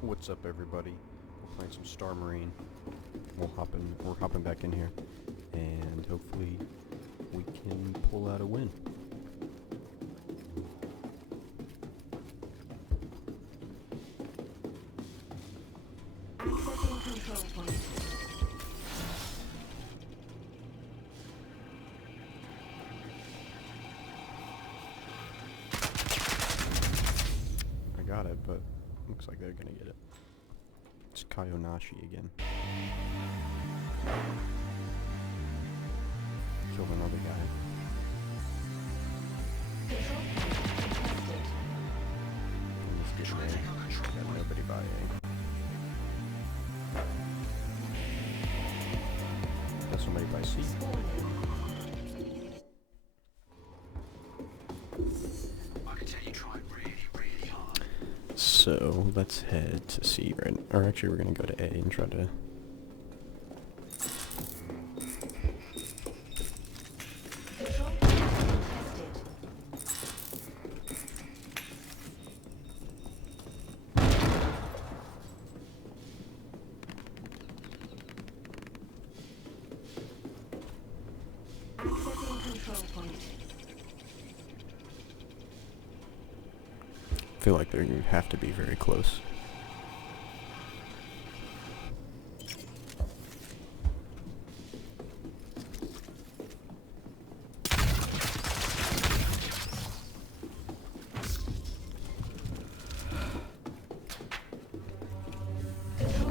What's up, everybody? We're playing some Star Marine. We're hopping back in here, and hopefully we can pull out a win. Accessing control point. I got it, but looks like they're gonna get it. It's Kayonashi again. Killed another guy. Control point contested. And let's get A. Got nobody by A. Got somebody by C. So let's head to C, right? Or actually, we're gonna go to A and try to. Control point contested. Accessing control point. I feel like they have to be very close.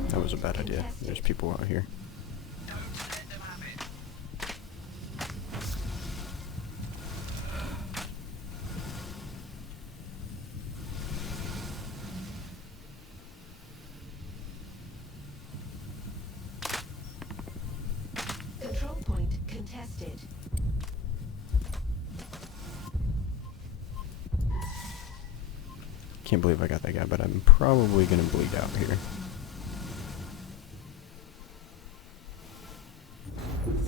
That was a bad idea. There's people out here. Control point contested. Can't believe I got that guy, but I'm probably gonna bleed out here.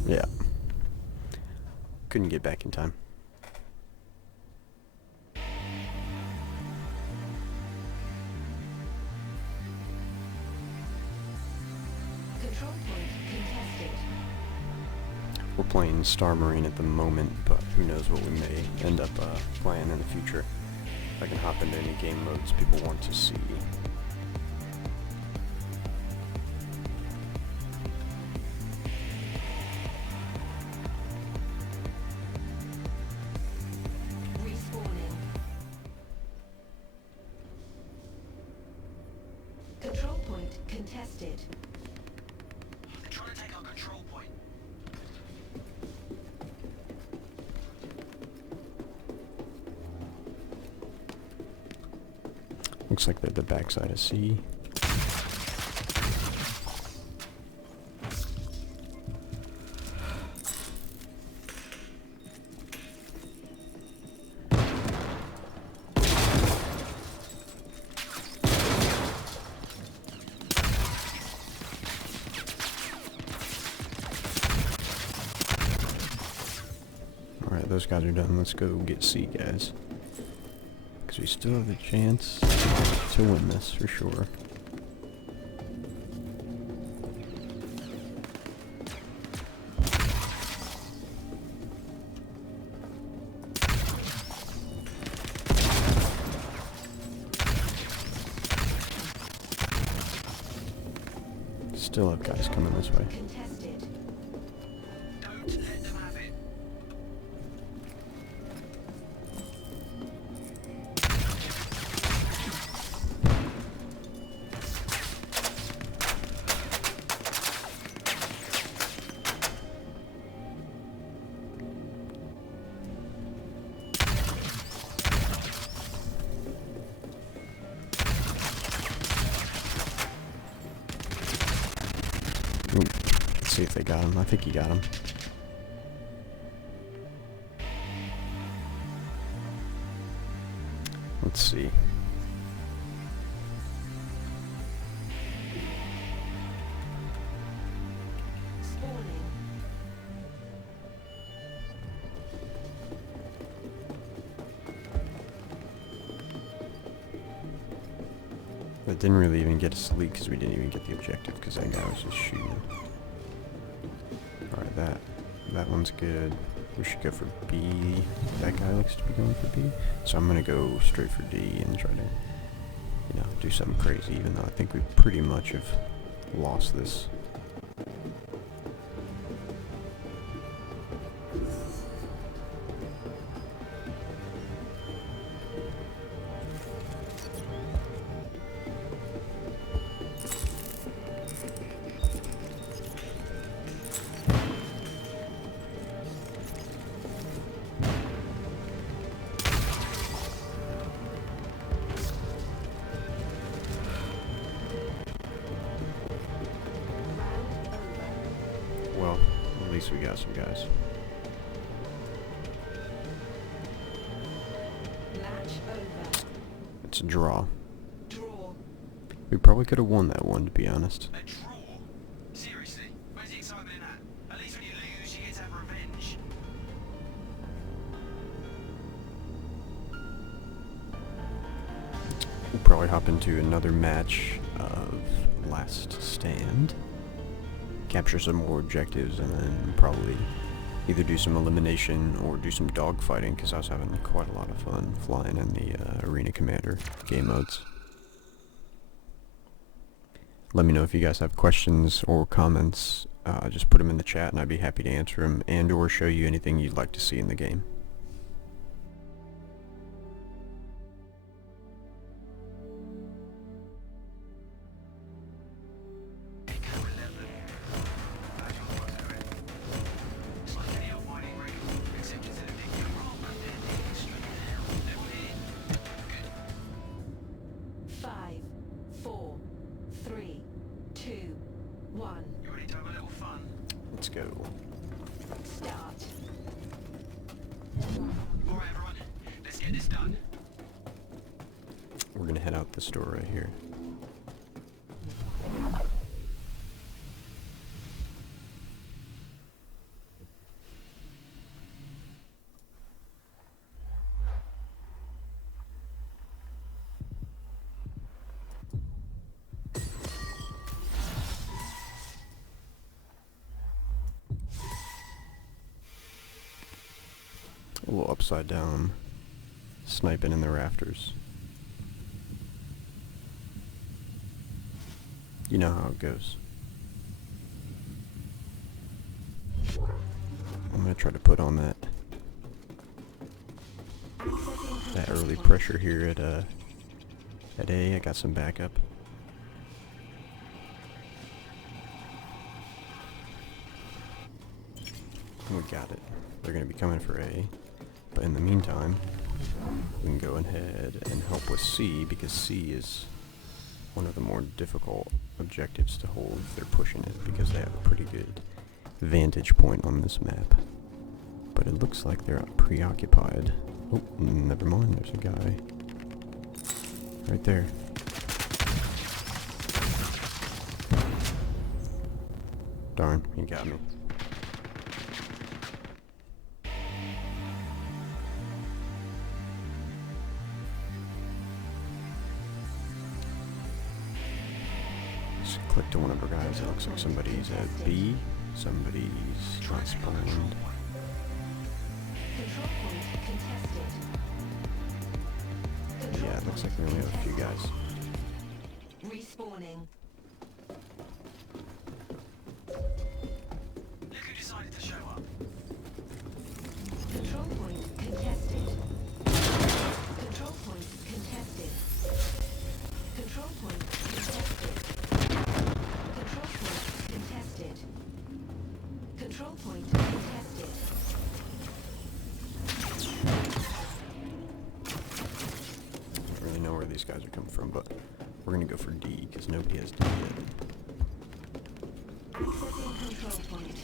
Yeah. Couldn't get back in time. Control point contested. We're playing Star Marine at the moment, but who knows what we may end up playing in the future. If I can hop into any game modes people want to see. Respawning. Control point contested. They're trying to take our control point. Looks like they're the backside of C. Alright, those guys are done. Let's go get C, guys. Because we still have a chance to win this, for sure. Still have guys coming this way. Contested. Don't let them have it. Ooh, let's see if they got him. I think he got him. Let's see. Spawning. didn't really even get a sleep because we didn't even get the objective because that guy was just shooting. Alright, that one's good. We should go for B. That guy looks to be going for B. So I'm gonna go straight for D and try to, you know, do something crazy, even though I think we pretty much have lost this. Well, at least we got some guys. Match over. It's a draw. Draw. We probably could have won that one, to be honest. A draw? Seriously? Where's the excitement in that? At least when you lose, you get to have revenge. We'll probably hop into another match of Last Stand. Capture some more objectives and then probably either do some elimination or do some dogfighting because I was having quite a lot of fun flying in the Arena Commander game modes. Let me know if you guys have questions or comments. Just put them in the chat and I'd be happy to answer them and or show you anything you'd like to see in the game. It's like any old mining rig, except instead of digging a hole, they're digging straight down. Everybody in? Good. 5, 4, 3, 2, 1. You ready to have a little fun? Let's go. Start. Alright everyone, let's get this done. We're gonna head out this door right here. A little upside down sniping in the rafters. You know how it goes. I'm gonna try to put on that early pressure here at A. I got some backup. We got it. They're gonna be coming for A. But in the meantime, we can go ahead and help with C, because C is one of the more difficult objectives to hold if they're pushing it, because they have a pretty good vantage point on this map. But it looks like they're preoccupied. Oh, never mind, there's a guy right there. Darn, he got me. Click to one of our guys. It looks like somebody's at B. Somebody's not spawned. Control point contested. Yeah, it looks like we only have a few guys. Respawning. Look who decided to show up. Control point contested. Control point contested. Control point contested. Control point contested. Control point contested. I don't really know where these guys are coming from, but we're gonna go for D because nobody has D yet. Accessing control point.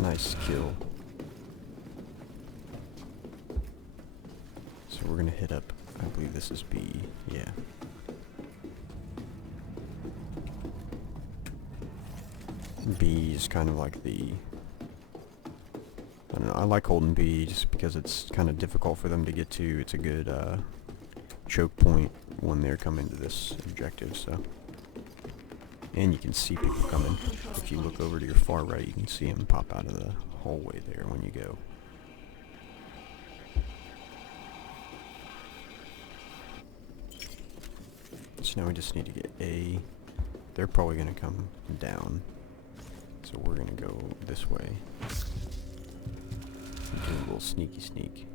Nice kill. hit up, I believe this is B, yeah. B is kind of like the, I don't know, I like holding B just because it's kind of difficult for them to get to. It's a good choke point when they're coming to this objective, so. And you can see people coming. If you look over to your far right, you can see them pop out of the hallway there when you go. So now we just need to get A. They're probably going to come down. So we're going to go this way. Do a little sneaky sneak.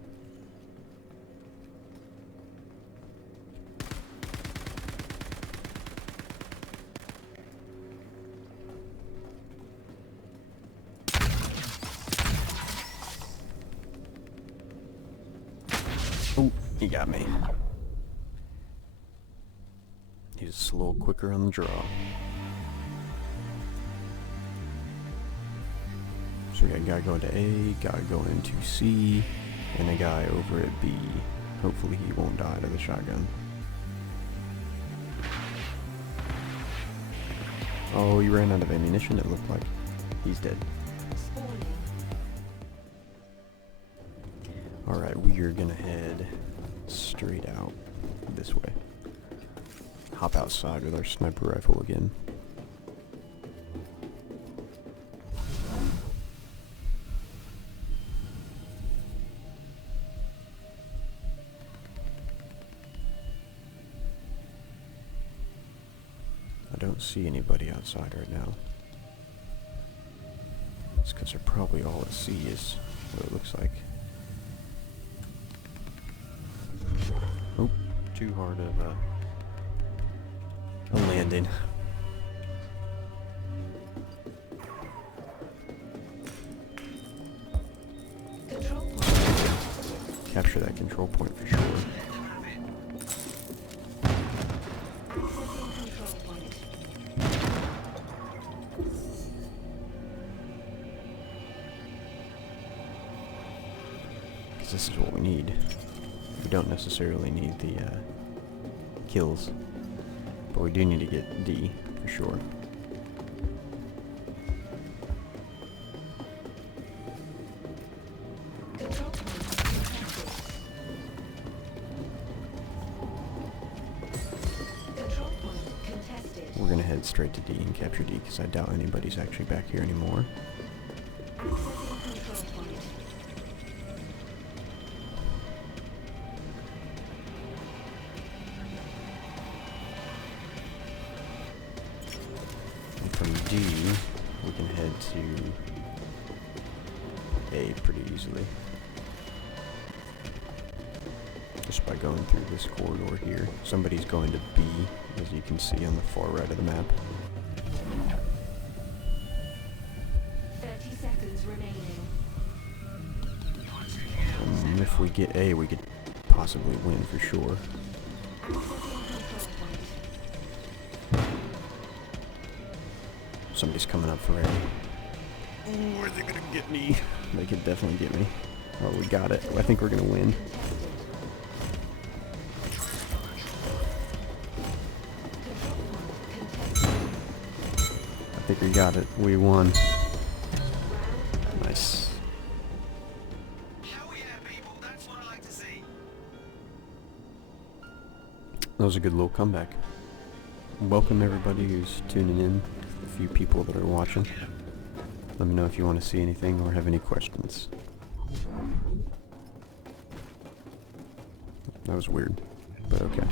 Oh, he got me. He's just a little quicker on the draw. So we got a guy going to A, guy going to C, and a guy over at B. Hopefully he won't die to the shotgun. Oh, he ran out of ammunition, it looked like. He's dead. Alright, we are gonna head straight out this way. Hop outside with our sniper rifle again. I don't see anybody outside right now. It's because they're probably all at sea is what it looks like. Oh, too hard of a landing. Control point. Capture that control point for sure. Control point. Because this is what we need. We don't necessarily need the kills, but we do need to get D for sure. Control point contested. Control point contested. We're gonna head straight to D and capture D because I doubt anybody's actually back here anymore. Control point. And from D, we can head to A pretty easily. Just by going through this corridor here. Somebody's going to B, as you can see on the far right of the map. 30 seconds remaining. If we get A, we could possibly win for sure. Control point. Somebody's coming up for A. Ooh, are they gonna get me? They could definitely get me. Oh, we got it. I think we're gonna win. I think we got it. We won. Nice. Hell yeah, people, that's what I like to see. That was a good little comeback. Welcome everybody who's tuning in. A few people that are watching. Let me know if you want to see anything or have any questions. That was weird, but okay.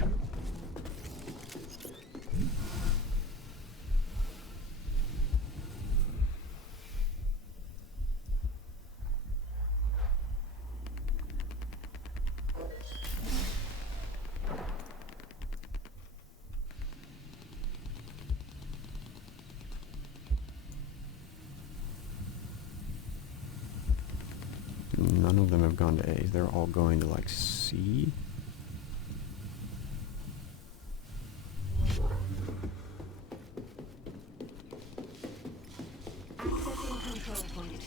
None of them have gone to A. They're all going to like C. Setting control point.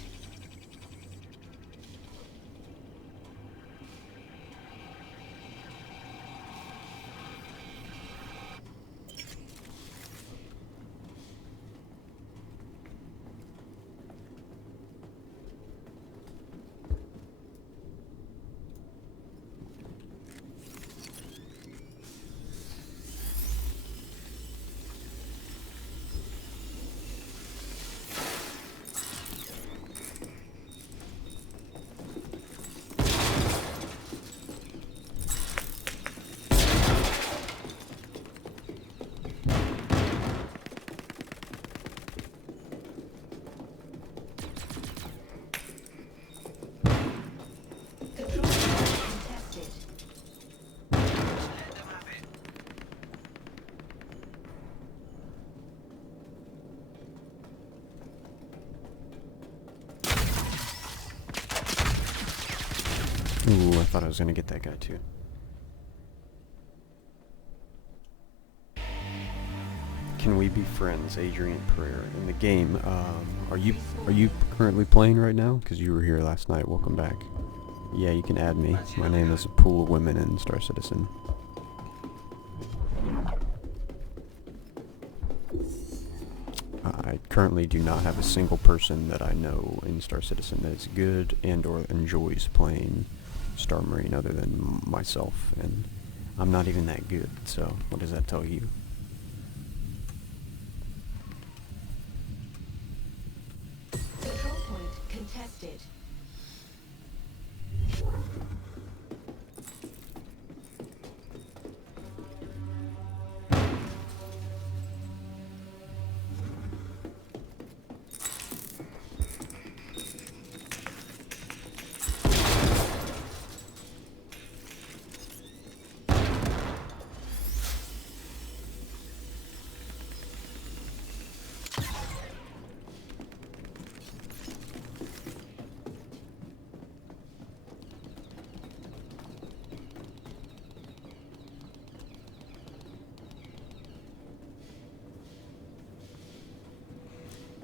Ooh, I thought I was gonna get that guy too. Can we be friends, Adrian Prayer? In the game, are you currently playing right now? Because you were here last night. Welcome back. Yeah, you can add me. My name is a pool of women in Star Citizen. I currently do not have a single person that I know in Star Citizen that is good and or enjoys playing Star Marine other than myself, and I'm not even that good, so what does that tell you? Control point contested.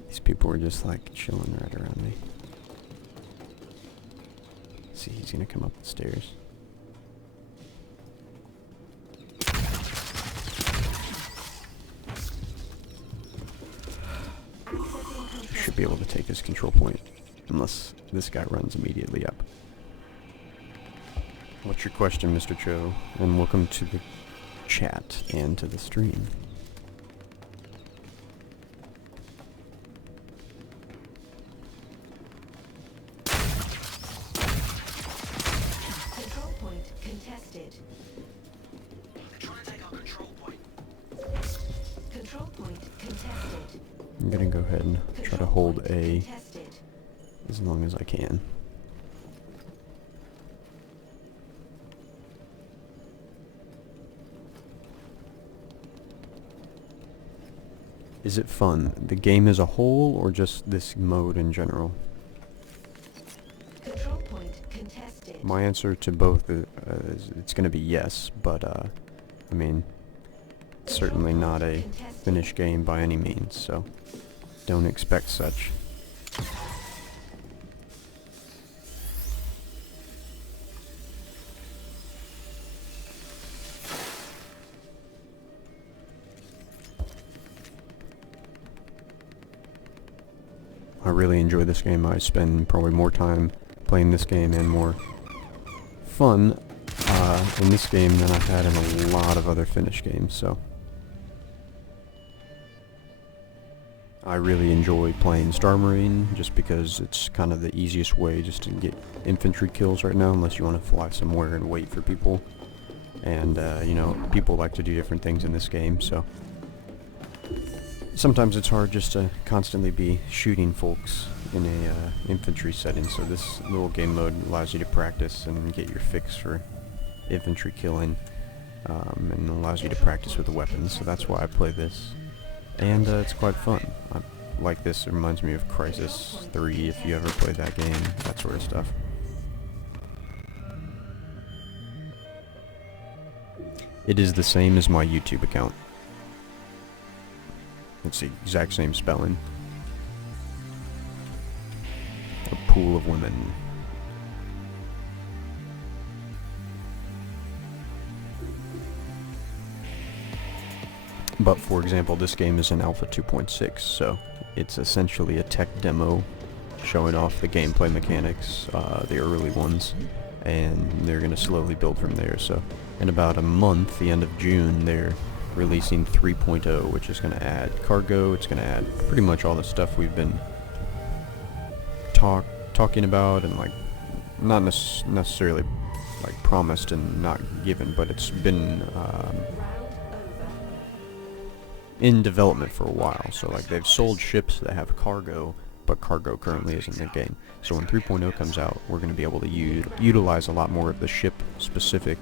These people were just like chilling right around me. See, he's gonna come up the stairs. Should be able to take his control point, unless this guy runs immediately up. What's your question, Mr. Cho? And welcome to the chat and to the stream. Control point contested. They're trying to take our control point. Control point contested. I'm gonna go ahead and try to Control hold point A contested. as long as I can. Is it fun? The game as a whole, or just this mode in general? Control point contested. My answer to both is it's going to be yes, but I mean, it's certainly not a finished game by any means, so don't expect such. I really enjoy this game. I spend probably more time playing this game and more fun in this game than I've had in a lot of other finished games, so I really enjoy playing Star Marine just because it's kind of the easiest way just to get infantry kills right now, unless you want to fly somewhere and wait for people. And you know, people like to do different things in this game, so sometimes it's hard just to constantly be shooting folks in a infantry setting, so this little game mode allows you to practice and get your fix for infantry killing, and allows you to practice with the weapons, so that's why I play this. And it's quite fun. I like this. It reminds me of Crisis 3, if you ever played that game, that sort of stuff. It is the same as my YouTube account. It's the exact same spelling. A pool of women. But for example, this game is in Alpha 2.6, so it's essentially a tech demo showing off the gameplay mechanics, the early ones, and they're going to slowly build from there. So in about a month, the end of June, they're releasing 3.0, which is going to add cargo. It's going to add pretty much all the stuff we've been talking about, and like not necessarily like promised and not given, but it's been in development for a while. So like they've sold ships that have cargo, but cargo currently isn't in the game. So when 3.0 comes out, we're going to be able to utilize a lot more of the ship-specific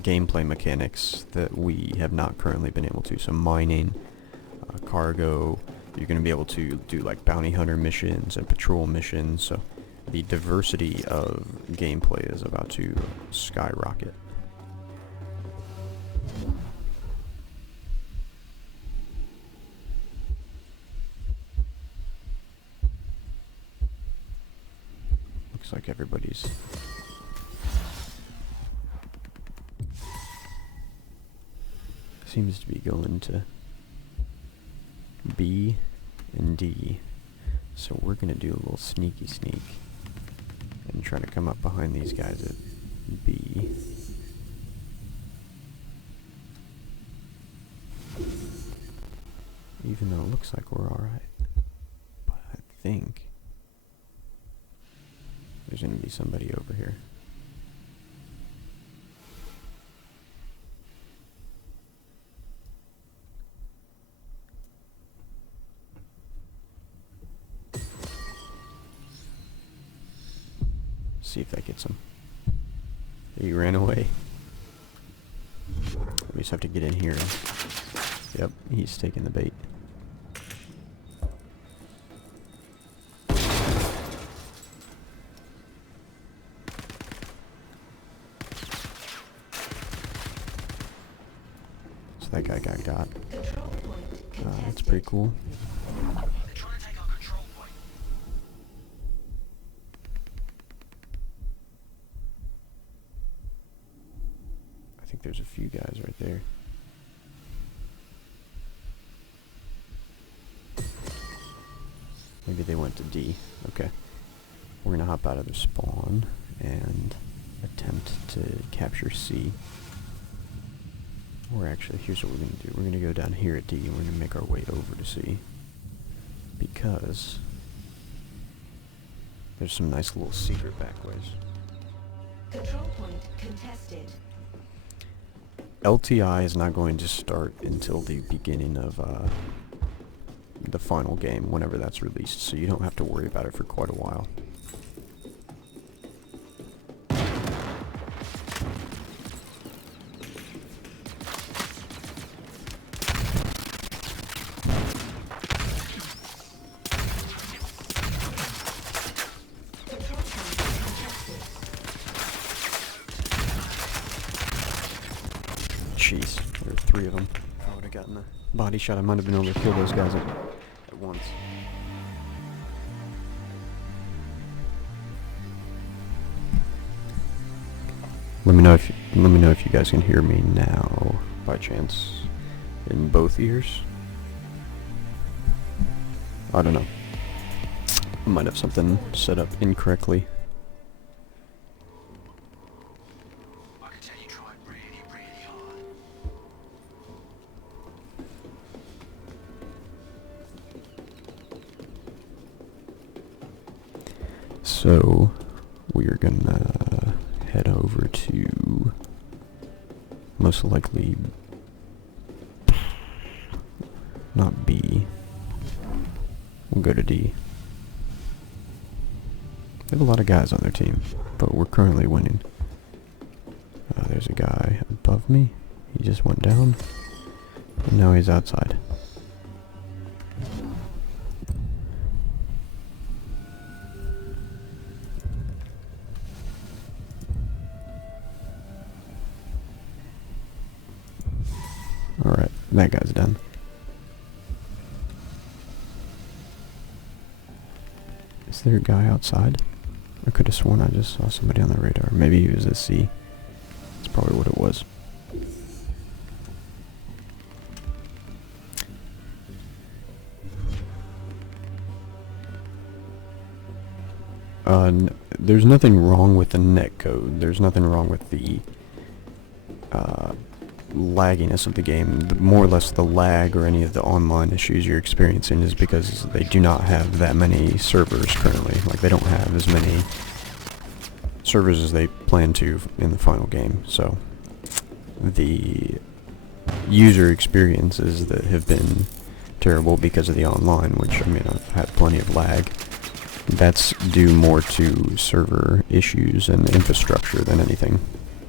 gameplay mechanics that we have not currently been able to. So mining, cargo, you're going to be able to do like bounty hunter missions and patrol missions. So the diversity of gameplay is about to skyrocket. Looks like everybody's seems to be going to B and D. So we're gonna do a little sneaky sneak and try to come up behind these guys at B. Even though it looks like we're alright. But I think there's gonna be somebody over here. See if that gets him. He ran away. We just have to get in here. Yep, he's taking the bait. So that guy got. Control point contested. That's pretty cool. They're trying to take our control point. I think there's a few guys right there. Maybe they went to D. Okay. We're gonna hop out of the spawn and attempt to capture C. Or actually, here's what we're gonna do. We're gonna go down here at D and we're gonna make our way over to C. Because there's some nice little secret backways. Control point contested. LTI is not going to start until the beginning of the final game, whenever that's released, so you don't have to worry about it for quite a while. Control point contested. Jeez, there were 3 of them. If I would have gotten a body shot, I might have been able to kill those guys at once. Let me know if you guys can hear me now, by chance, in both ears. I don't know. I might have something set up incorrectly. I can tell you tried really, really hard. So, we are gonna head over to most likely not B. We'll go to D. They have a lot of guys on their team, but we're currently winning. There's a guy above me. He just went down, and now he's outside. Alright, that guy's done. Is there a guy outside? I could have sworn I just saw somebody on the radar. Maybe he was a C. That's probably what it was. There's nothing wrong with the netcode. There's nothing wrong with the lagginess of the game. More or less the lag or any of the online issues you're experiencing is because they do not have that many servers currently. Like, they don't have as many servers as they plan to in the final game. So the user experiences that have been terrible because of the online, which, I mean, I've had plenty of lag, that's due more to server issues and infrastructure than anything.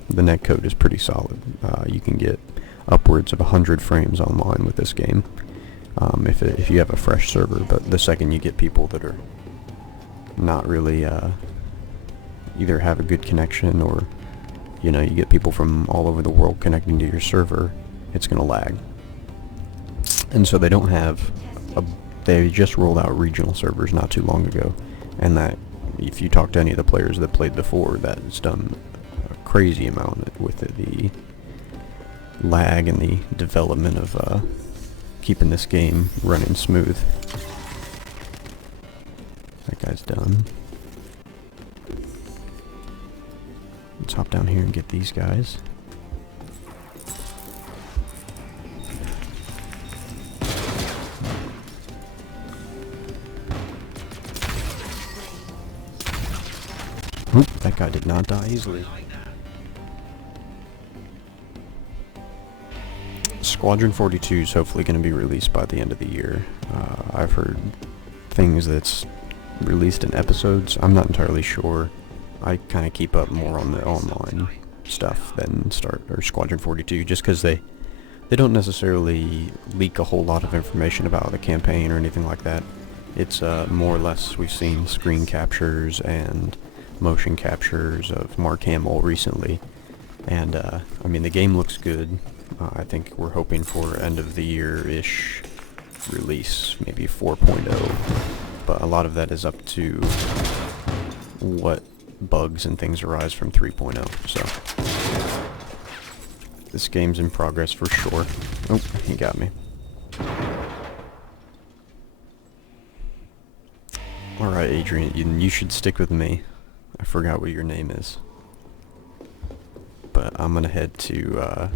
The netcode is pretty solid. You can get upwards of 100 frames online with this game if you have a fresh server, but the second you get people that are not really either have a good connection or, you know, you get people from all over the world connecting to your server, it's gonna lag. And so they don't have they just rolled out regional servers not too long ago, and that, if you talk to any of the players that played before, that's done a crazy amount with it, the lag and the development of keeping this game running smooth. That guy's done. Let's hop down here and get these guys. Oop, that guy did not die easily. Squadron 42 is hopefully going to be released by the end of the year. I've heard things that's released in episodes. I'm not entirely sure. I kind of keep up more on the online stuff than Squadron 42, just because they don't necessarily leak a whole lot of information about the campaign or anything like that. It's more or less, we've seen screen captures and motion captures of Mark Hamill recently, and I mean, the game looks good. I think we're hoping for end of the year-ish release, maybe 4.0, but a lot of that is up to what bugs and things arise from 3.0, so this game's in progress for sure. Oh, he got me. Alright, Adrian, you should stick with me. I forgot what your name is. But I'm gonna head to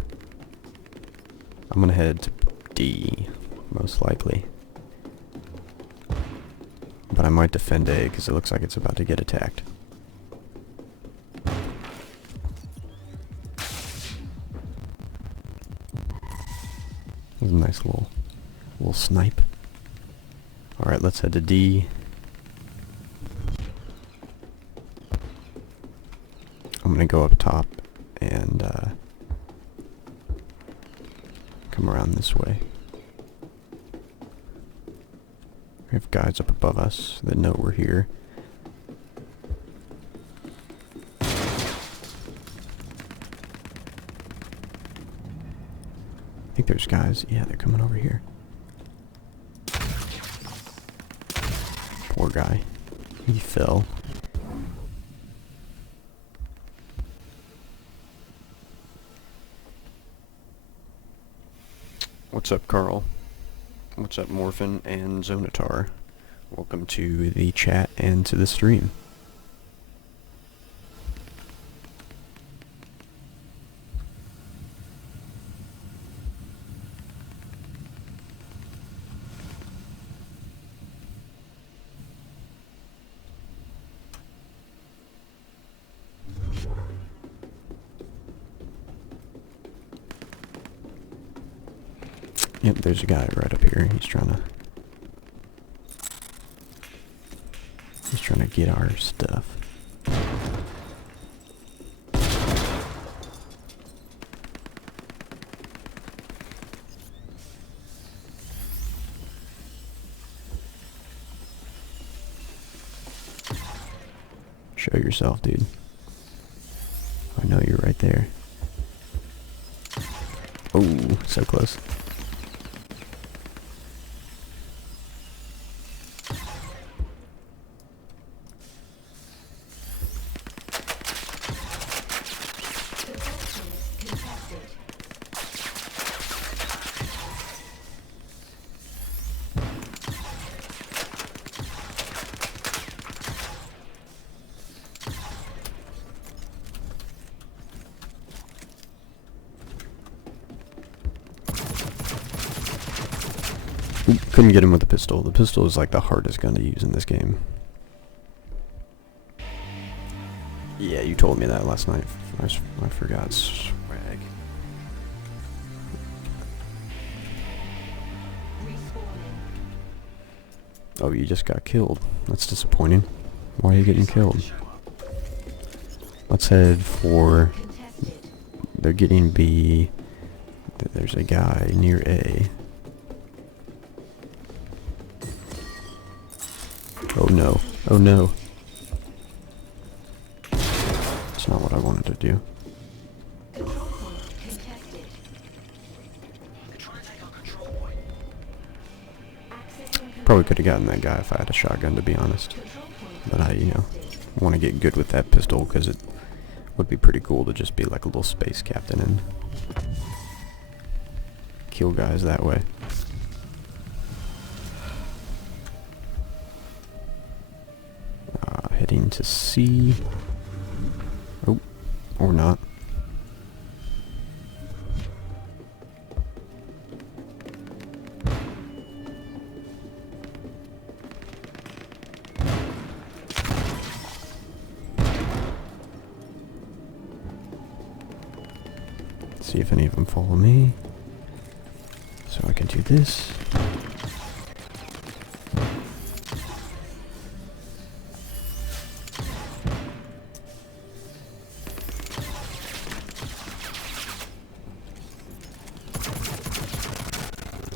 D, most likely. But I might defend A, because it looks like it's about to get attacked. That was a nice little snipe. Alright, let's head to D. I'm gonna go up top and come around this way. We have guys up above us that know we're here. I think there's guys. Yeah, they're coming over here. Poor guy. He fell. What's up, Carl? What's up, Morphin and Zonatar? Welcome to the chat and to the stream. Yep, there's a guy right up here. He's trying to get our stuff. Show yourself, dude. I know you're right there. Oh, so close. Couldn't get him with the pistol. The pistol is like the hardest gun to use in this game. Yeah, you told me that last night. I forgot. Swag. Oh, you just got killed. That's disappointing. Why are you getting killed? Let's head for... They're getting B. There's a guy near A. Oh no. Oh no. you. Control point contested. They're trying to take our control point. Accessing Probably could have gotten that guy if I had a shotgun, to be honest. control point But I, contested. want to get good with that pistol because it would be pretty cool to just be like a little space captain and kill guys that way. Heading to C. Oh, or not. See if any of them follow me. So I can do this.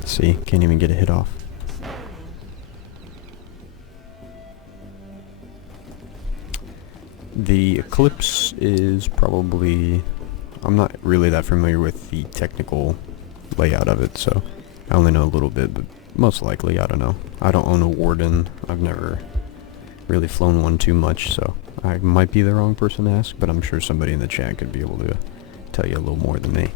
See, can't even get a hit off. The Eclipse is probably... I'm not really that familiar with the technical layout of it, so I only know a little bit, but most likely, I don't know. I don't own a Warden. I've never really flown one too much, so I might be the wrong person to ask, but I'm sure somebody in the chat could be able to tell you a little more than me.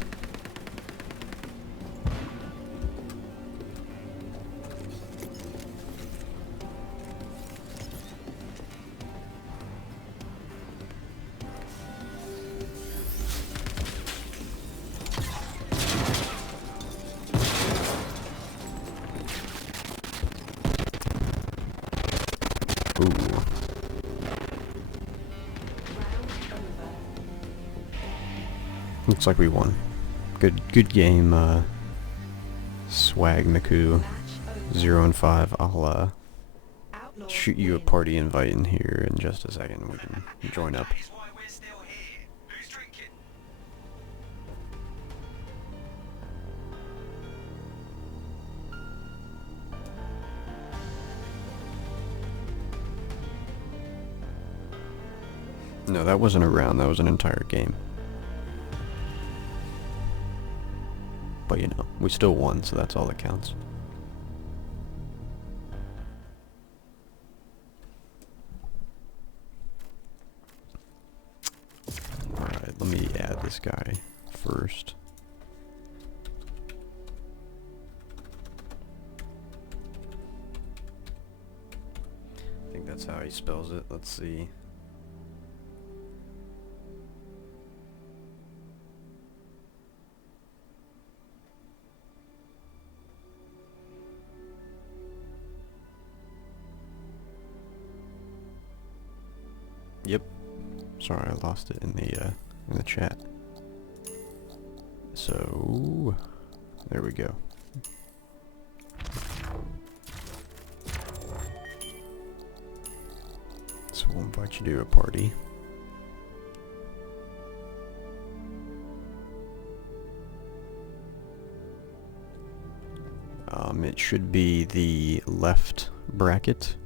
Ooh. Looks like we won. Good game, Swag Miku 0 and 5. I'll shoot you a party invite in here in just a second. We can join up. That is why we're still here. Who's drinking? No, that wasn't a round, that was an entire game. But we still won, so that's all that counts. Alright, let me add this guy first. I think that's how he spells it. Let's see. Yep. Sorry, I lost it in the chat. So there we go. So we'll invite you to a party. It should be the left bracket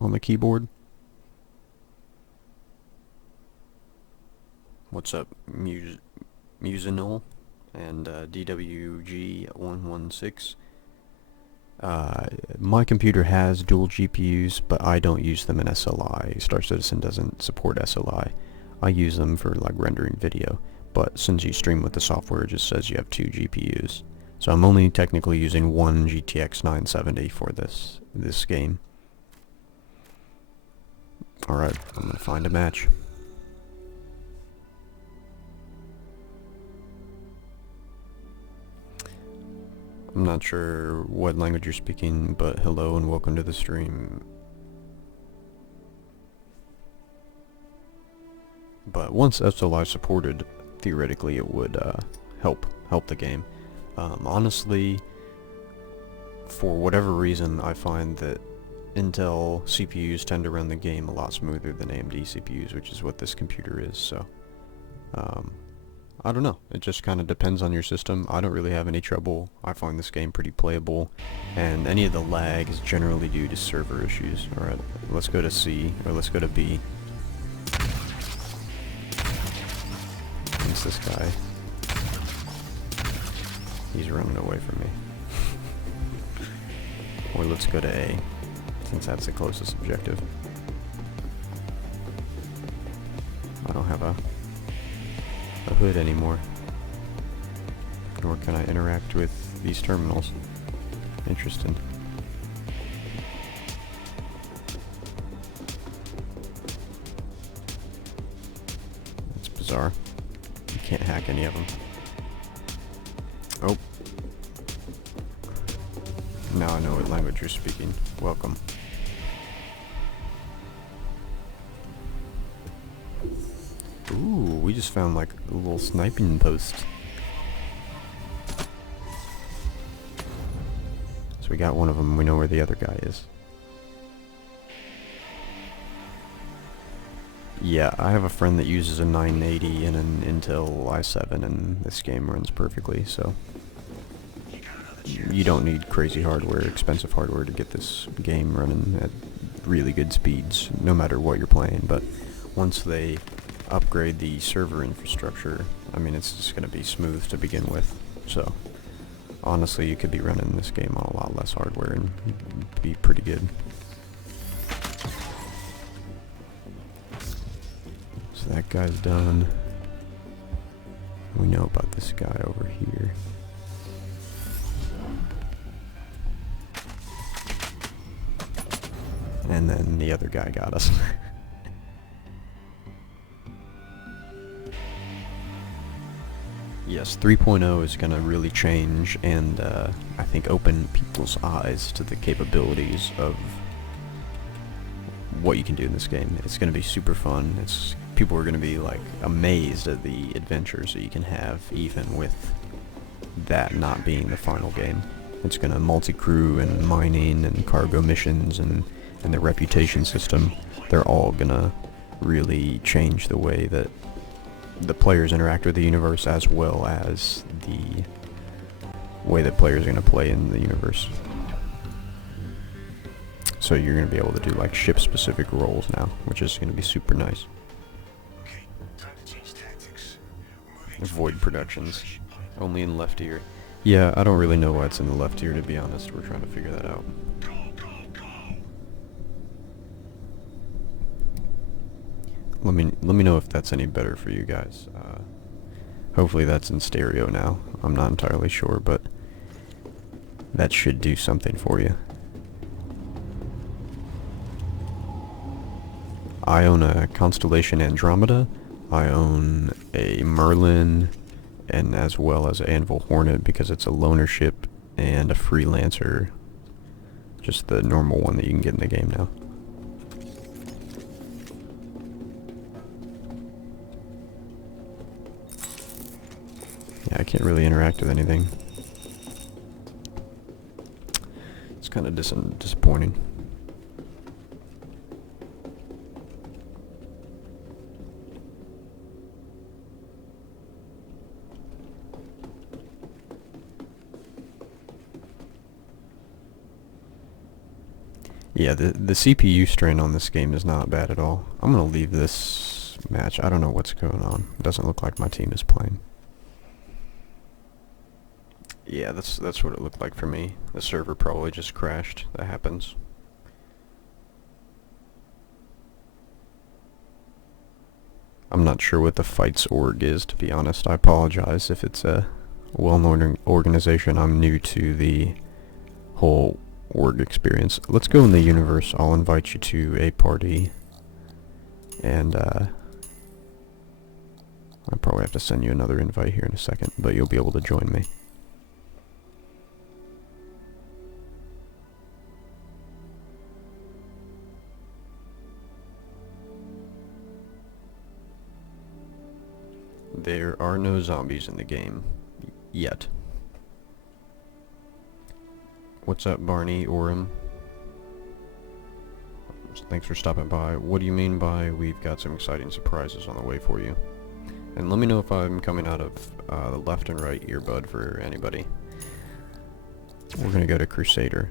on the keyboard. What's up, Musinol and DWG116? My computer has dual GPUs, but I don't use them in SLI. Star Citizen doesn't support SLI. I use them for like rendering video, but since you stream with the software, it just says you have 2 GPUs. So I'm only technically using one GTX 970 for this game. Alright, I'm gonna find a match. I'm not sure what language you're speaking, but hello and welcome to the stream. But once SLI supported, theoretically it would help the game. Honestly, for whatever reason, I find that Intel CPUs tend to run the game a lot smoother than AMD CPUs, which is what this computer is, so I don't know. It just kind of depends on your system. I don't really have any trouble. I find this game pretty playable, and any of the lag is generally due to server issues. Alright, let's go to C, or let's go to B. this guy. He's running away from me. Or let's go to A, since that's the closest objective. I don't have a hood anymore. Nor can I interact with these terminals. Interesting. That's bizarre. You can't hack any of them. Oh. Now I know what language you're speaking. Welcome. Ooh, we just found like a little sniping post. So we got one of them, we know where the other guy is. Yeah, I have a friend that uses a 980 and an Intel i7 and this game runs perfectly, so you don't need crazy hardware, expensive hardware to get this game running at really good speeds, no matter what you're playing. But once they upgrade the server infrastructure, I mean, it's just going to be smooth to begin with. So honestly, you could be running this game on a lot less hardware and be pretty good. So that guy's done. We know about this guy over here. And then the other guy got us. Yes, 3.0 is going to really change and I think open people's eyes to the capabilities of what you can do in this game. It's going to be super fun. People are going to be like amazed at the adventures that you can have even with that not being the final game. It's going to multi-crew and mining and cargo missions and the reputation system. They're all going to really change the way that the players interact with the universe as well as the way that players are going to play in the universe. So you're going to be able to do like ship-specific roles now, which is going to be super nice. Okay, time to change tactics. Avoid productions. Only in left ear. Yeah, I don't really know what's in the left ear, to be honest. We're trying to figure that out. Let me know if that's any better for you guys. Hopefully that's in stereo now. I'm not entirely sure, but that should do something for you. I own a Constellation Andromeda. I own a Merlin, and as well as Anvil Hornet because it's a loaner ship and a freelancer. Just the normal one that you can get in the game now. Yeah, I can't really interact with anything. It's kind of disappointing. Yeah, the CPU strain on this game is not bad at all. I'm gonna leave this match. I don't know what's going on. It doesn't look like my team is playing. Yeah, that's what it looked like for me. The server probably just crashed. That happens. I'm not sure what the fights org is, to be honest. I apologize if it's a well-known organization. I'm new to the whole org experience. Let's go in the universe. I'll invite you to a party. And I'll probably have to send you another invite here in a second, but you'll be able to join me. There are no zombies in the game yet. What's up, Barney Orem? Thanks for stopping by. What do you mean by we've got some exciting surprises on the way for you? And let me know if I'm coming out of the left and right earbud for anybody. We're gonna go to Crusader.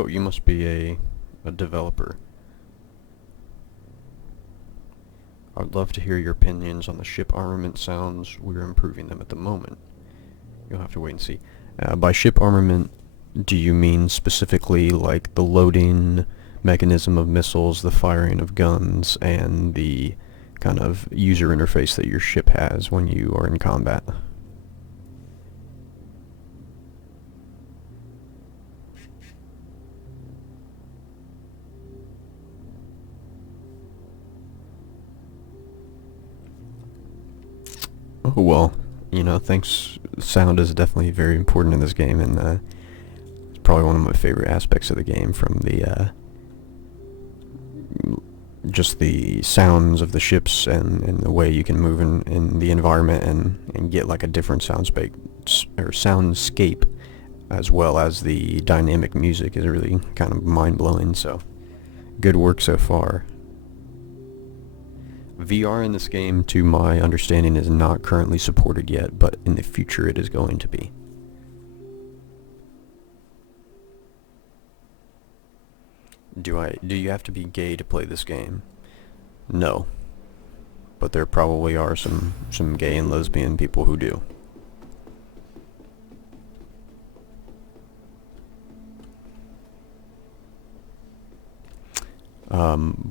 Oh, you must be a developer. I would love to hear your opinions on the ship armament sounds. We're improving them at the moment. You'll have to wait and see. By ship armament, do you mean specifically like the loading mechanism of missiles, the firing of guns, and the kind of user interface that your ship has when you are in combat? Oh, well, you know, thanks. Sound is definitely very important in this game, and it's probably one of my favorite aspects of the game, from the just the sounds of the ships and the way you can move in the environment and get like a different soundscape, as well as the dynamic music is really kind of mind-blowing. So good work so far. VR in this game, to my understanding, is not currently supported yet, but in the future it is going to be. Do you have to be gay to play this game? No. But there probably are some gay and lesbian people who do.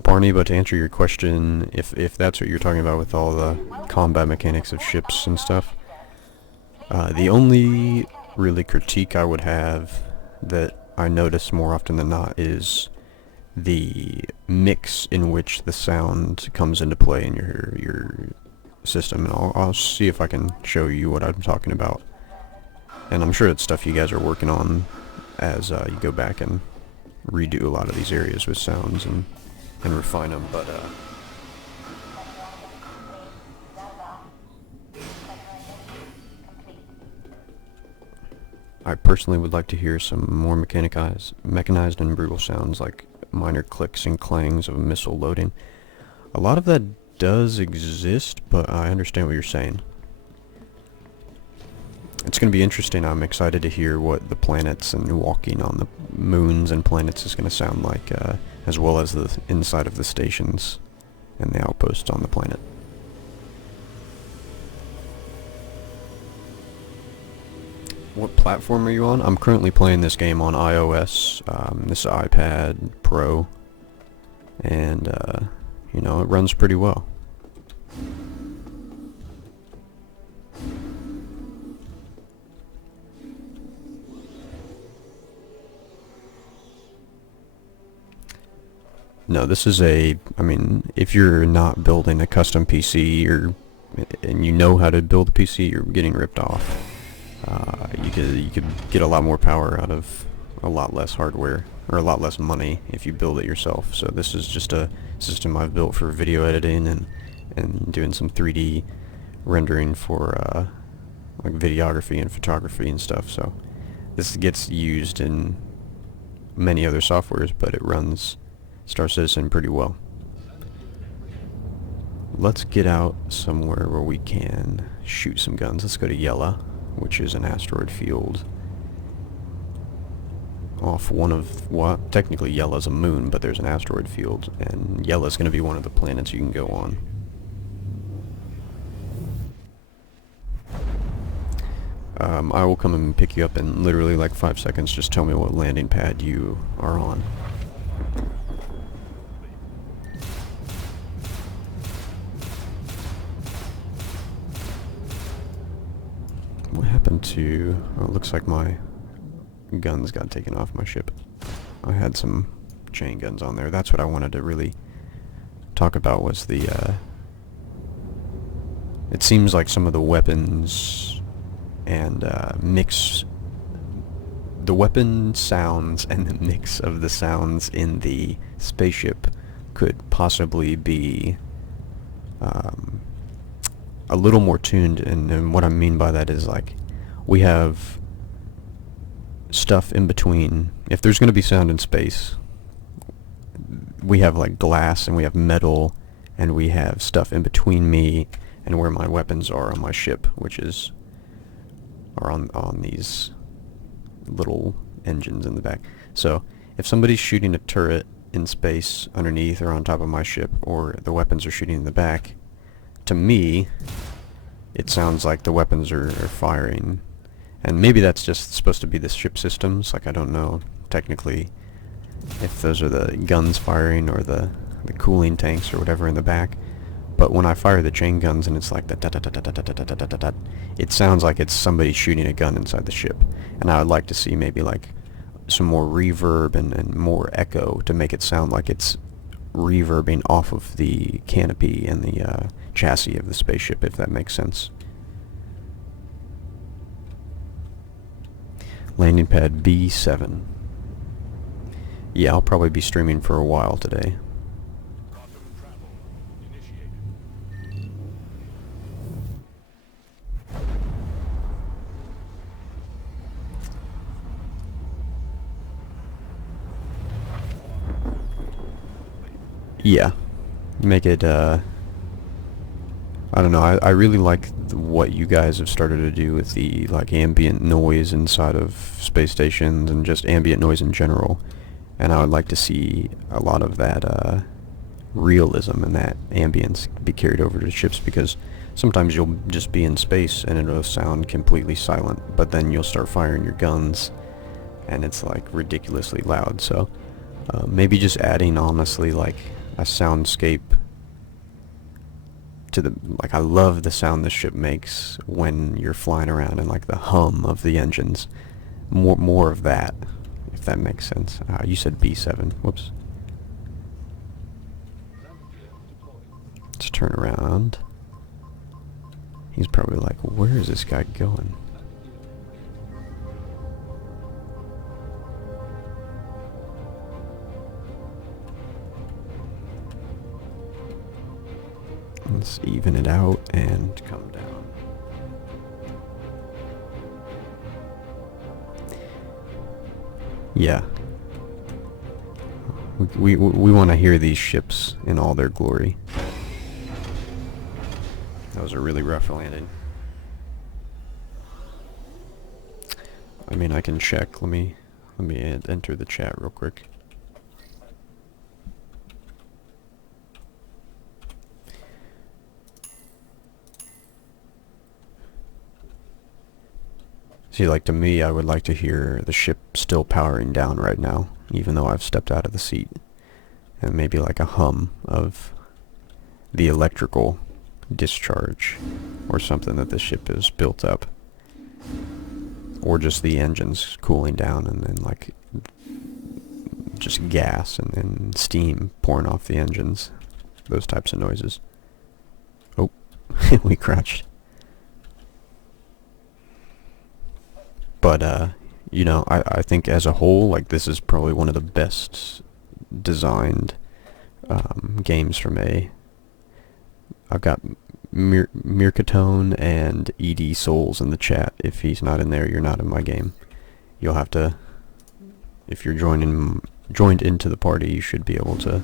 Barney, but to answer your question, if that's what you're talking about with all the combat mechanics of ships and stuff, the only really critique I would have that I notice more often than not is the mix in which the sound comes into play in your system, and I'll see if I can show you what I'm talking about. And I'm sure it's stuff you guys are working on as you go back and redo a lot of these areas with sounds and refine them, but I personally would like to hear some more mechanized and brutal sounds, like minor clicks and clangs of missile loading. A lot of that does exist, but I understand what you're saying. It's going to be interesting. I'm excited to hear what the planets and walking on the moons and planets is going to sound like, as well as the inside of the stations and the outposts on the planet. What platform are you on? I'm currently playing this game on iOS, this iPad Pro, and you know, it runs pretty well. No, this is I mean, if you're not building a custom PC and you know how to build a PC, you're getting ripped off. You could get a lot more power out of a lot less hardware, or a lot less money if you build it yourself. So this is just a system I've built for video editing and doing some 3D rendering for like videography and photography and stuff. So this gets used in many other softwares, but it runs Star Citizen pretty well. Let's get out somewhere where we can shoot some guns. Let's go to Yella, which is an asteroid field off one of, well, technically Yella's a moon, but there's an asteroid field, and Yella's going to be one of the planets you can go on. I will come and pick you up in literally like 5 seconds. Just tell me what landing pad you are on. What happened to... Oh, it looks like my guns got taken off my ship. I had some chain guns on there. That's what I wanted to really talk about, was the... It seems like some of the weapons and mix... The weapon sounds and the mix of the sounds in the spaceship could possibly be... a little more tuned, and what I mean by that is, like, we have stuff in between. If there's going to be sound in space, we have like glass and we have metal, and we have stuff in between me and where my weapons are on my ship, which are on these little engines in the back. So if somebody's shooting a turret in space underneath or on top of my ship, or the weapons are shooting in the back, to me, it sounds like the weapons are firing. And maybe that's just supposed to be the ship systems, like I don't know technically if those are the guns firing or the cooling tanks or whatever in the back. But when I fire the chain guns and it's like the da-da-da-da-da-da-da-da-da-da, it sounds like it's somebody shooting a gun inside the ship. And I would like to see maybe like some more reverb and more echo to make it sound like it's reverbing off of the canopy and the chassis of the spaceship, if that makes sense. Landing pad B7. Yeah, I'll probably be streaming for a while today. Yeah, make it, I don't know, I really like what you guys have started to do with the, like, ambient noise inside of space stations and just ambient noise in general. And I would like to see a lot of that, realism and that ambience be carried over to ships, because sometimes you'll just be in space and it'll sound completely silent, but then you'll start firing your guns and it's, like, ridiculously loud. So, maybe just adding, honestly, like, a soundscape to the, like, I love the sound the ship makes when you're flying around and like the hum of the engines. More of that, if that makes sense. You said B7. Whoops. Let's turn around. He's probably like, where is this guy going? Let's even it out and come down. Yeah. We want to hear these ships in all their glory. That was a really rough landing. I mean, I can check. Let me enter the chat real quick. See, like, to me, I would like to hear the ship still powering down right now, even though I've stepped out of the seat. And maybe like a hum of the electrical discharge or something that the ship has built up. Or just the engines cooling down and then, like, just gas and steam pouring off the engines. Those types of noises. Oh, we crashed. But, you know, I think as a whole, like, this is probably one of the best designed games from A. I've got Mirkatone and ED Souls in the chat. If he's not in there, you're not in my game. You'll have to, if you're joined into the party, you should be able to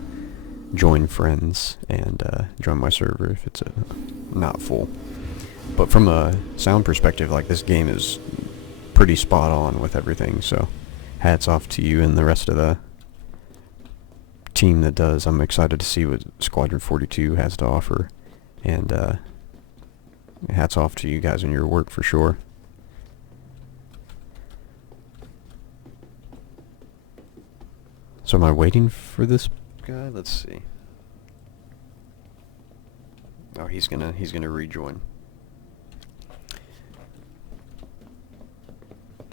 join friends and join my server if it's not full. But from a sound perspective, like, this game is pretty spot on with everything, so hats off to you and the rest of the team that does. I'm excited to see what Squadron 42 has to offer, and hats off to you guys and your work for sure. So am I waiting for this guy? Let's see. Oh, he's gonna rejoin.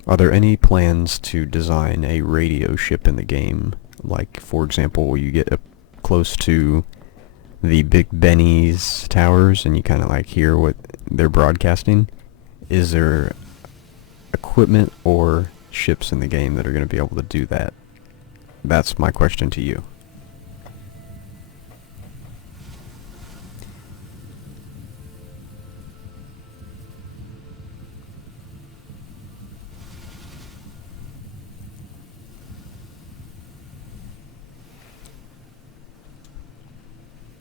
Are there any plans to design a radio ship in the game? Like, for example, you get up close to the Big Benny's towers and you kind of like hear what they're broadcasting. Is there equipment or ships in the game that are going to be able to do that? That's my question to you.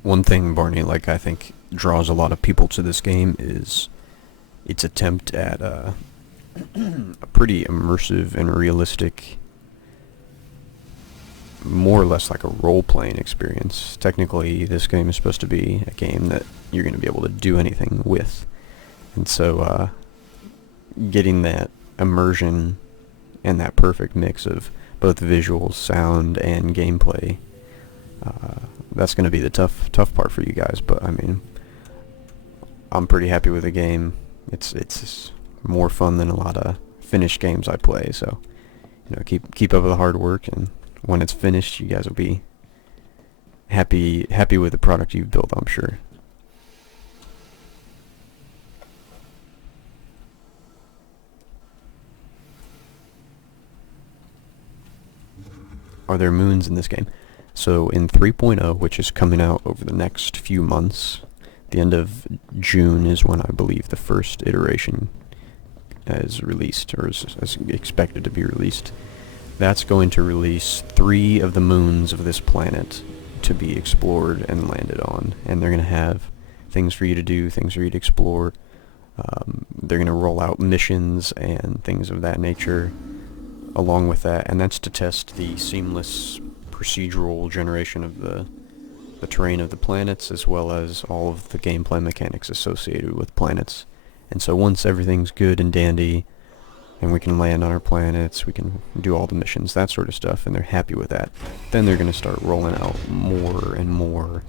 One thing, Barney, like, I think draws a lot of people to this game is its attempt at a pretty immersive and realistic more or less like a role-playing experience. Technically, this game is supposed to be a game that you're going to be able to do anything with. And so, getting that immersion and that perfect mix of both visuals, sound, and gameplay, that's going to be the tough part for you guys. But I mean, I'm pretty happy with the game. It's more fun than a lot of finished games I play. So, you know, keep up with the hard work, and when it's finished, you guys will be happy with the product you've built, I'm sure. Are there moons in this game? So in 3.0, which is coming out over the next few months, the end of June is when I believe the first iteration is released, or is expected to be released. That's going to release 3 of the moons of this planet to be explored and landed on. And they're going to have things for you to do, things for you to explore. They're going to roll out missions and things of that nature along with that. And that's to test the seamless procedural generation of the terrain of the planets, as well as all of the gameplay mechanics associated with planets. And so once everything's good and dandy, and we can land on our planets, we can do all the missions, that sort of stuff, and they're happy with that, then they're going to start rolling out more and more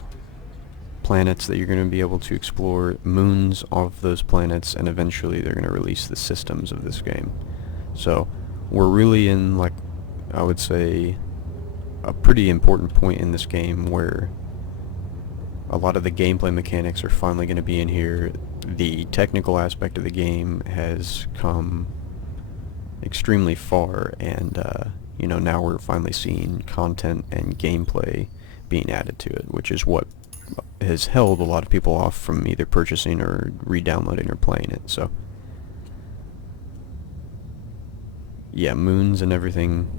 planets that you're going to be able to explore, moons of those planets, and eventually they're going to release the systems of this game. So we're really in, like, I would say, a pretty important point in this game where a lot of the gameplay mechanics are finally going to be in here. The technical aspect of the game has come extremely far, and you know, now we're finally seeing content and gameplay being added to it, which is what has held a lot of people off from either purchasing or re-downloading or playing it. So yeah, moons and everything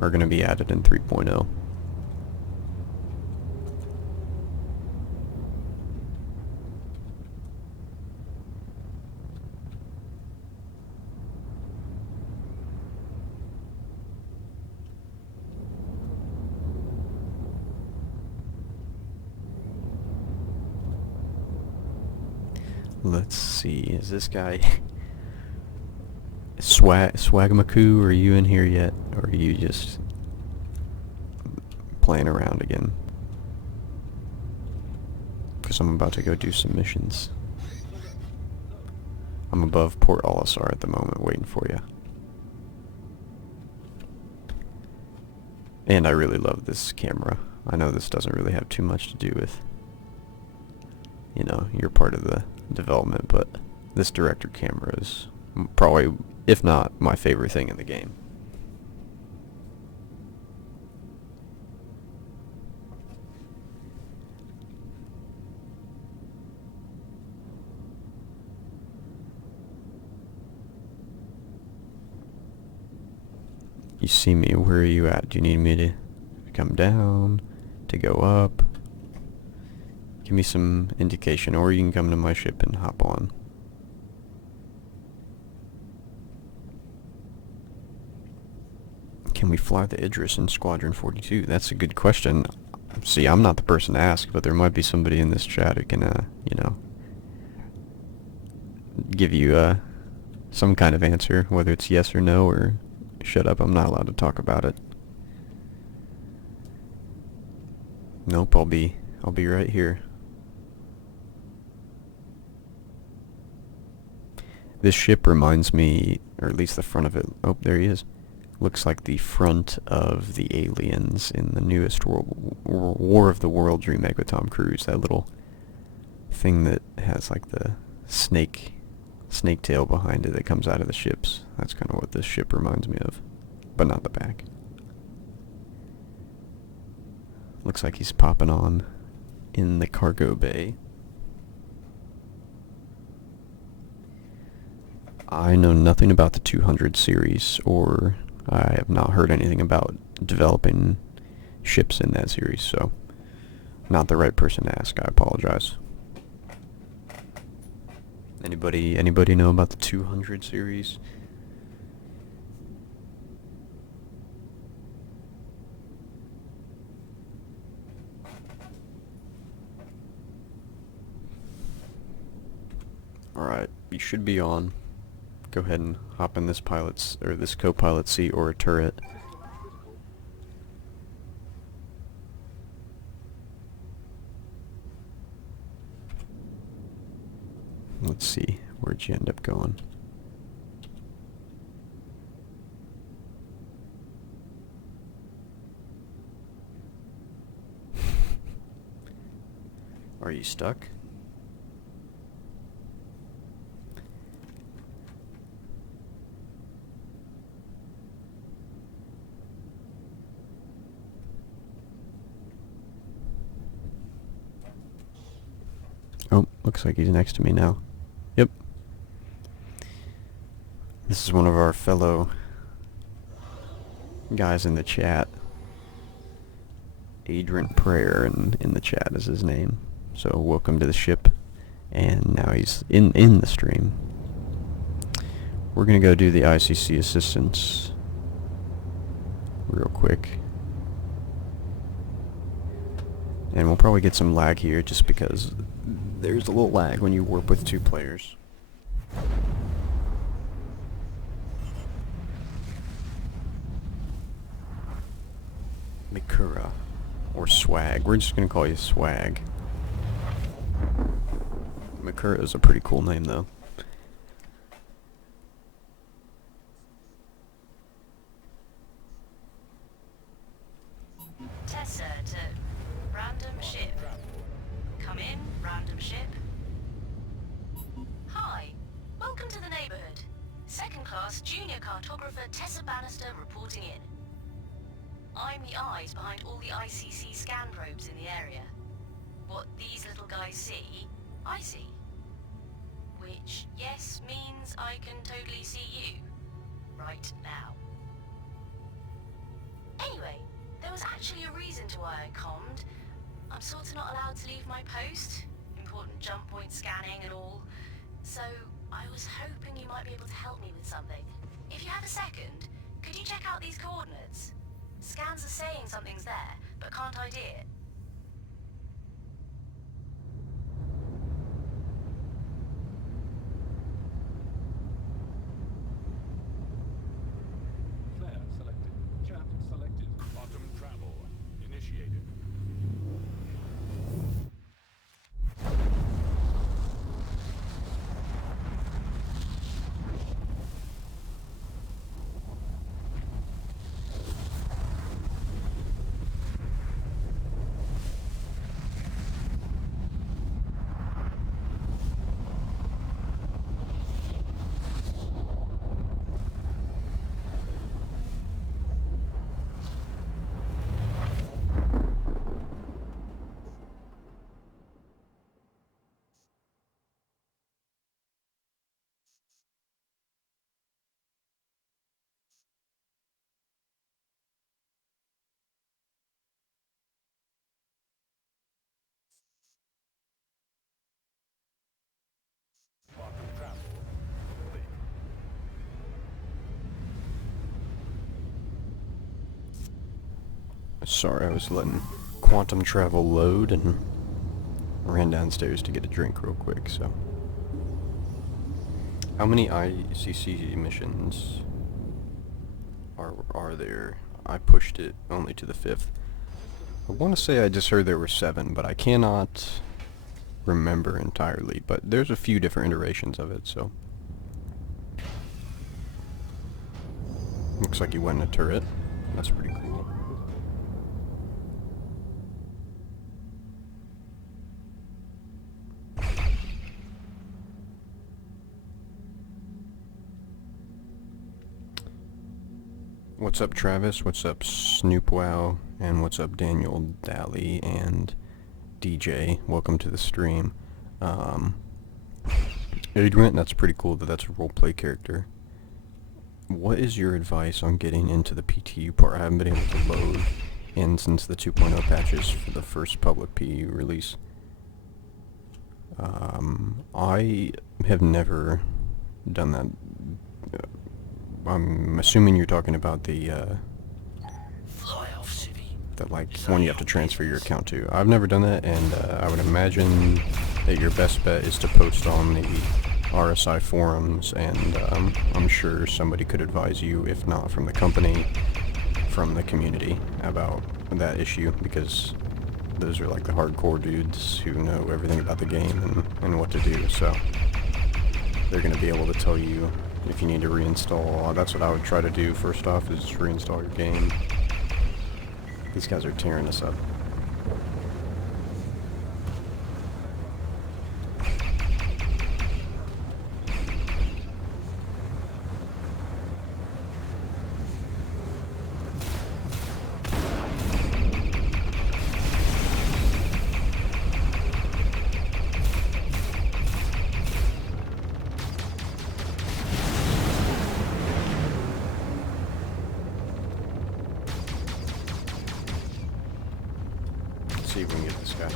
are going to be added in 3.0. Let's see, is this guy Swagamaku, are you in here yet? Or are you just playing around again? Because I'm about to go do some missions. I'm above Port Olisar at the moment, waiting for you. And I really love this camera. I know this doesn't really have too much to do with, you know, your part of the development, but this director camera is probably, if not my favorite thing in the game. You see me, where are you at? Do you need me to come down, to go up? Give me some indication, or you can come to my ship and hop on. Can we fly the Idris in Squadron 42? That's a good question. See, I'm not the person to ask, but there might be somebody in this chat who can, you know, give you some kind of answer, whether it's yes or no, or shut up, I'm not allowed to talk about it. Nope, I'll be right here. This ship reminds me, or at least the front of it, oh, there he is. Looks like the front of the aliens in the newest War of the Worlds remake with Tom Cruise. That little thing that has like the snake tail behind it that comes out of the ships. That's kind of what this ship reminds me of, but not the back. Looks like he's popping on in the cargo bay. I know nothing about the 200 series, or I have not heard anything about developing ships in that series, so not the right person to ask. I apologize. Anybody know about the 200 series? Alright, you should be on. Go ahead and hop in this pilot's, or this co-pilot seat or a turret. Let's see, where'd you end up going? Are you stuck? Oh, looks like he's next to me now. Yep. This is one of our fellow guys in the chat. Adrian Prayer in the chat is his name. So welcome to the ship. And now he's in the stream. We're gonna go do the ICC assistance real quick. And we'll probably get some lag here just because there's a little lag when you warp with two players. Mikura. Or Swag. We're just gonna call you Swag. Mikura is a pretty cool name though. Tessa to random ship. Come in, random ship. Hi, welcome to the neighborhood. Second class junior cartographer Tessa Bannister reporting in. I'm the eyes behind all the ICC scan probes in the area. What these little guys see, I see. Which, yes, means I can totally see you. Right now. Anyway, there was actually a reason to why I commed. I'm sort of not allowed to leave my post. Important jump point scanning and all. So, I was hoping you might be able to help me with something. If you have a second, could you check out these coordinates? Scans are saying something's there, but can't ID it. Flare selected. Cap selected. Bottom travel. Initiated. Bottom travel. Complete. Sorry, I was letting quantum travel load and ran downstairs to get a drink real quick, so. How many ICC missions are there? I pushed it only to the 5th. I want to say I just heard there were 7, but I cannot remember entirely, but there's a few different iterations of it, so. Looks like you went in a turret. That's pretty cool. What's up, Travis? What's up, SnoopWow? And what's up, Daniel Daly and DJ? Welcome to the stream. Adrian, that's pretty cool that that's a roleplay character. What is your advice on getting into the PTU part? I haven't been able to load in since the 2.0 patches for the first public PU release. I have never done that. I'm assuming you're talking about the like one you have to transfer your account to. I've never done that, and I would imagine that your best bet is to post on the RSI forums, and I'm sure somebody could advise you, if not from the company, from the community, about that issue, because those are like the hardcore dudes who know everything about the game and what to do, so they're going to be able to tell you if you need to reinstall. That's what I would try to do first off, is reinstall your game. These guys are tearing us up. See if we can get this guy.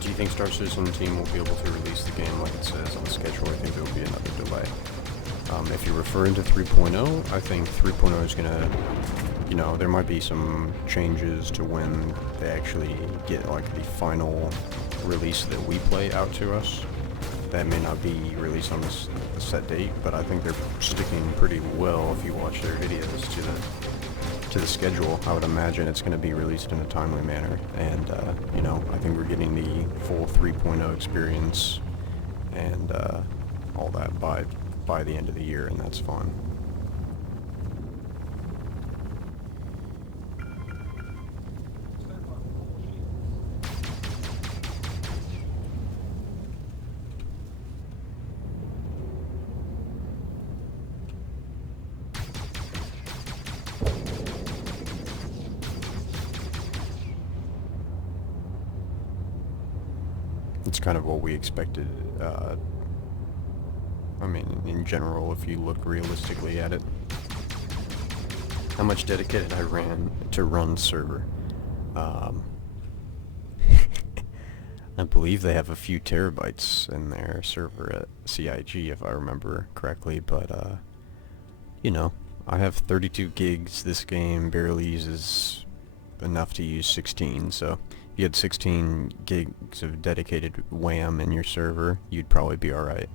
Do you think Star Citizen team will be able to release the game like it says on the schedule? I think there will be another delay. If you're referring to 3.0, I think 3.0 is gonna, you know, there might be some changes to when they actually get like the final release that we play out to us. That may not be released on this set date, but I think they're sticking pretty well if you watch their videos to the schedule. I would imagine it's going to be released in a timely manner, and you know, I think we're getting the full 3.0 experience and all that by the end of the year, and that's fine. It's kind of what we expected. I mean, in general, if you look realistically at it. How much dedicated I ran to run server? I believe they have a few terabytes in their server at CIG, if I remember correctly, but, you know, I have 32 gigs. This game barely uses enough to use 16, so if you had 16 gigs of dedicated WAM in your server, you'd probably be alright.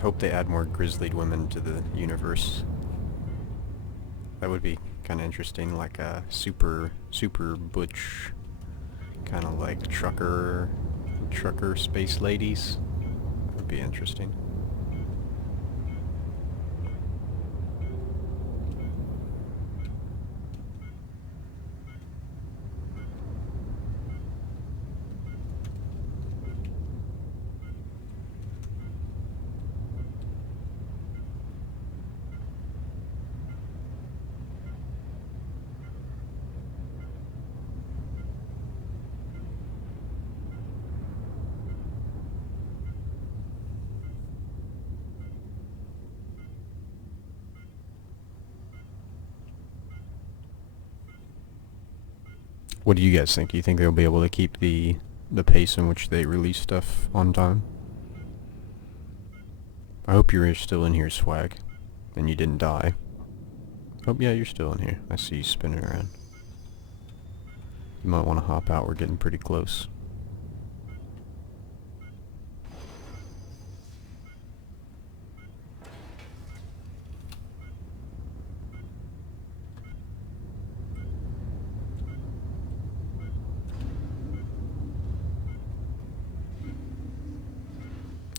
Hope they add more grizzlied women to the universe. That would be kind of interesting, like a super butch, kind of like trucker space ladies. That would be interesting. What do you guys think? Do you think they'll be able to keep the pace in which they release stuff on time? I hope you're still in here, Swag, and you didn't die. Oh yeah, you're still in here. I see you spinning around. You might want to hop out. We're getting pretty close.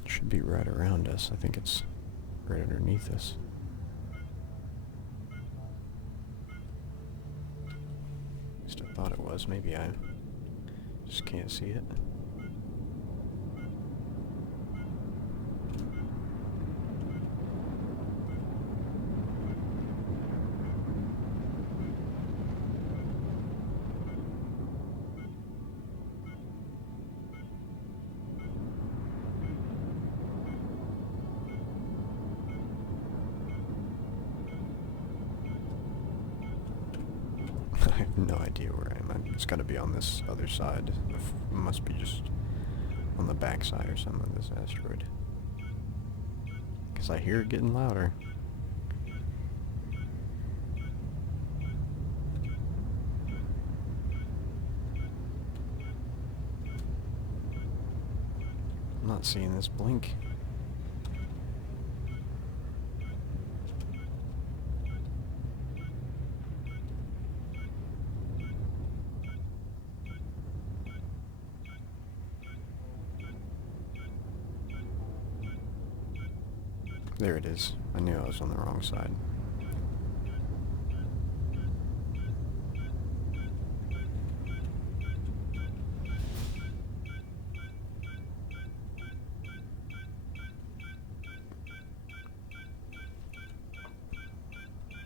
Should be right around us. I think it's right underneath us. At least I thought it was. Maybe I just can't see it. I have no idea where I am. It's got to be on this other side. It must be just on the back side or something of this asteroid. Because I hear it getting louder. not seeing this blink. There it is. I knew I was on the wrong side.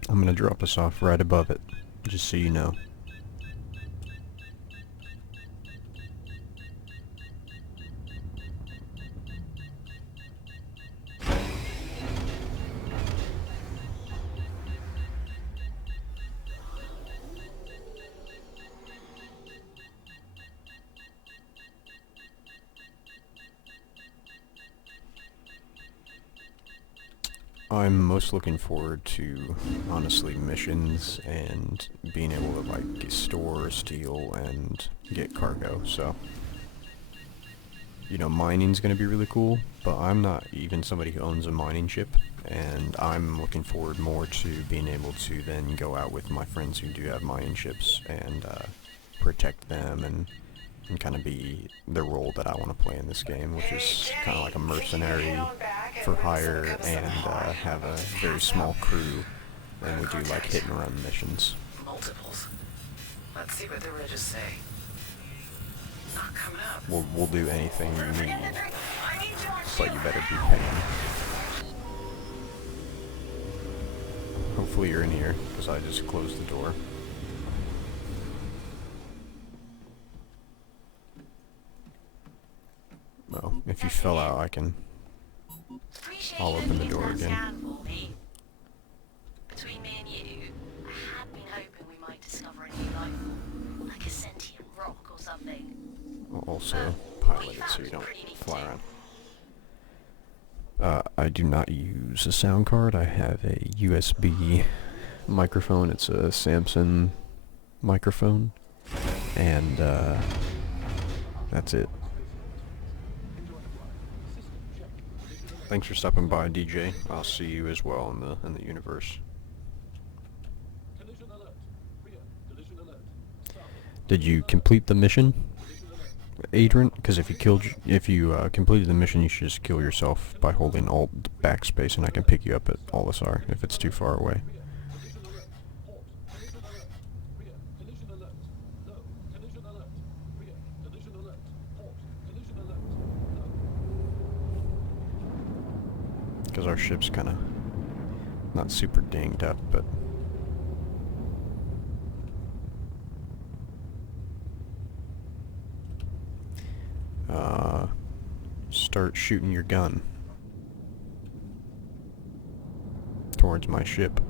I'm gonna drop us off right above it, just so you know. I'm most looking forward to, honestly, missions and being able to, like, store, steal, and get cargo, so... You know, mining's gonna be really cool, but I'm not even somebody who owns a mining ship, and I'm looking forward more to being able to then go out with my friends who do have mining ships and, protect them and kind of be the role that I want to play in this game, which is kind of like a mercenary for hire and have a very small crew, and we do like hit and run missions. Multiples. Let's see what the ridges say. Not coming up. We'll do anything you need, but you better be paying. Hopefully you're in here, because I just closed the door. Well, if you fell out, I'll open the door again. Between me and you, I had been hoping we might discover a new life form, like a sentient rock or something. I'll also pilot it so you don't fly around. I do not use a sound card. I have a USB microphone. It's a Samsung microphone, and that's it. Thanks for stopping by, DJ. I'll see you as well in the universe. Did you complete the mission, Adrian? Because if you completed the mission, you should just kill yourself by holding Alt backspace, and I can pick you up at Olisar if it's too far away. Because our ship's kind of not super dinged up, but start shooting your gun towards my ship.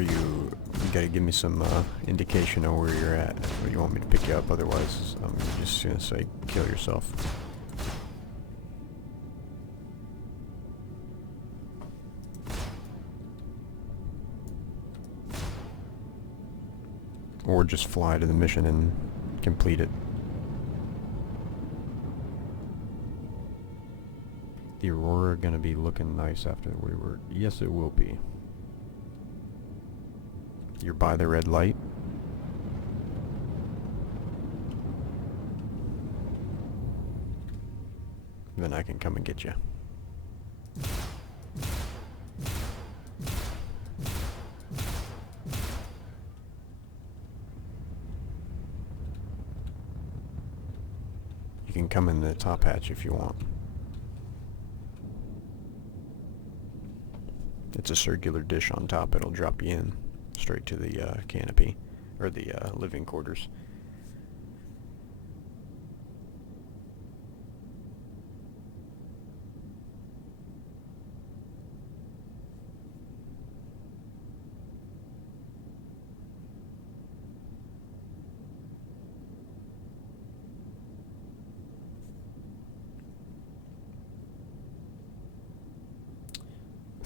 You gotta give me some indication of where you're at, or you want me to pick you up, otherwise I'm just gonna say kill yourself. Or just fly to the mission and complete it. The Aurora gonna be looking nice after we were... Yes, it will be. You're by the red light. Then I can come and get you. You can come in the top hatch if you want. It's a circular dish on top. It'll drop you in straight to the canopy, or the living quarters.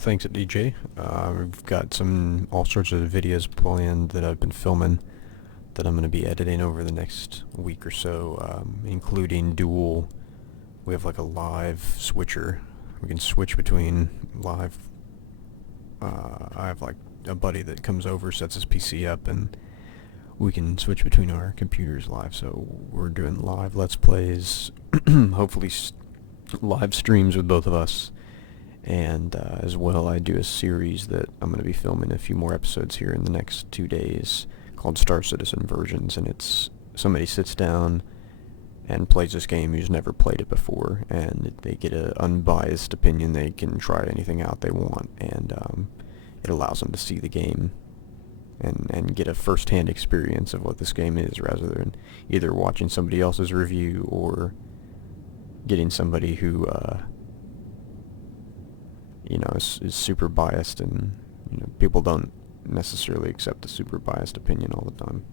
thanks, DJ. We've got all sorts of videos planned that I've been filming that I'm going to be editing over the next week or so, including dual. We have like a live switcher. We can switch between live. I have like a buddy that comes over, sets his PC up, and we can switch between our computers live. So we're doing live Let's Plays, hopefully live streams with both of us. And as well, I do a series that I'm going to be filming a few more episodes here in the next 2 days called Star Citizen Versions, and it's somebody sits down and plays this game who's never played it before, and they get an unbiased opinion. They can try anything out they want, and it allows them to see the game and get a first-hand experience of what this game is, rather than either watching somebody else's review or getting somebody who is super biased, and people don't necessarily accept a super biased opinion all the time.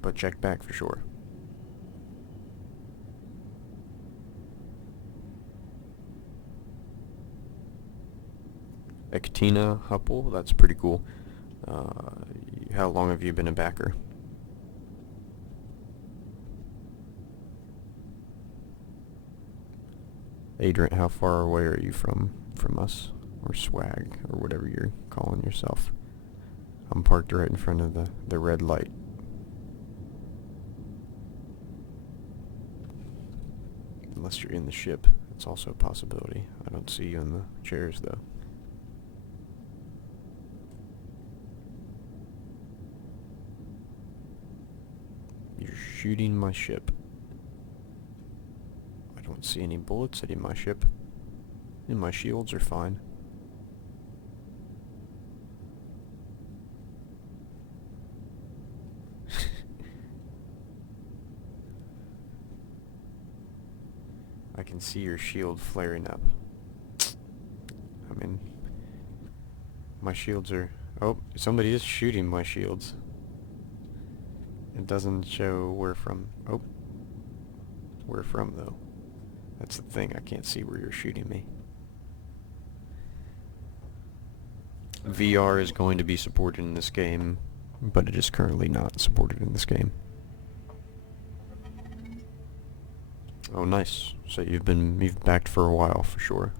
But check back for sure. Ectina Hupple, that's pretty cool. How long have you been a backer? Adrian, how far away are you from us? Or swag, or whatever you're calling yourself. I'm parked right in front of the red light. Unless you're in the ship, it's also a possibility. I don't see you in the chairs, though. You're shooting my ship. I don't see any bullets hitting my ship. And my shields are fine. I can see your shield flaring up. I mean, my shields are... Oh, somebody is shooting my shields. It doesn't show where from. Oh. Where from, though? That's the thing, I can't see where you're shooting me. VR is going to be supported in this game, but it is currently not supported in this game. Oh, nice. So you've backed for a while, for sure.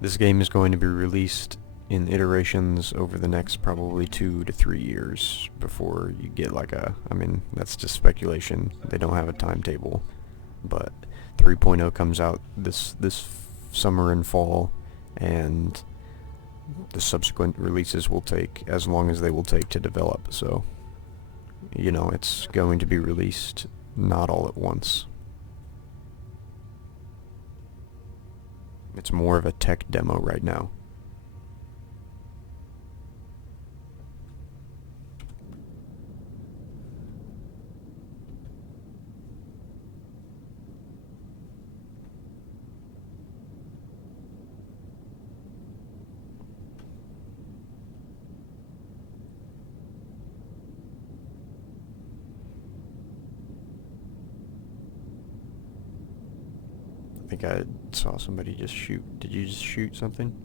This game is going to be released in iterations over the next probably 2 to 3 years before you get like I mean, that's just speculation. They don't have a timetable. But 3.0 comes out this summer and fall, and the subsequent releases will take as long as they will take to develop. So, it's going to be released not all at once. It's more of a tech demo right now. I think I saw somebody just shoot. Did you just shoot something?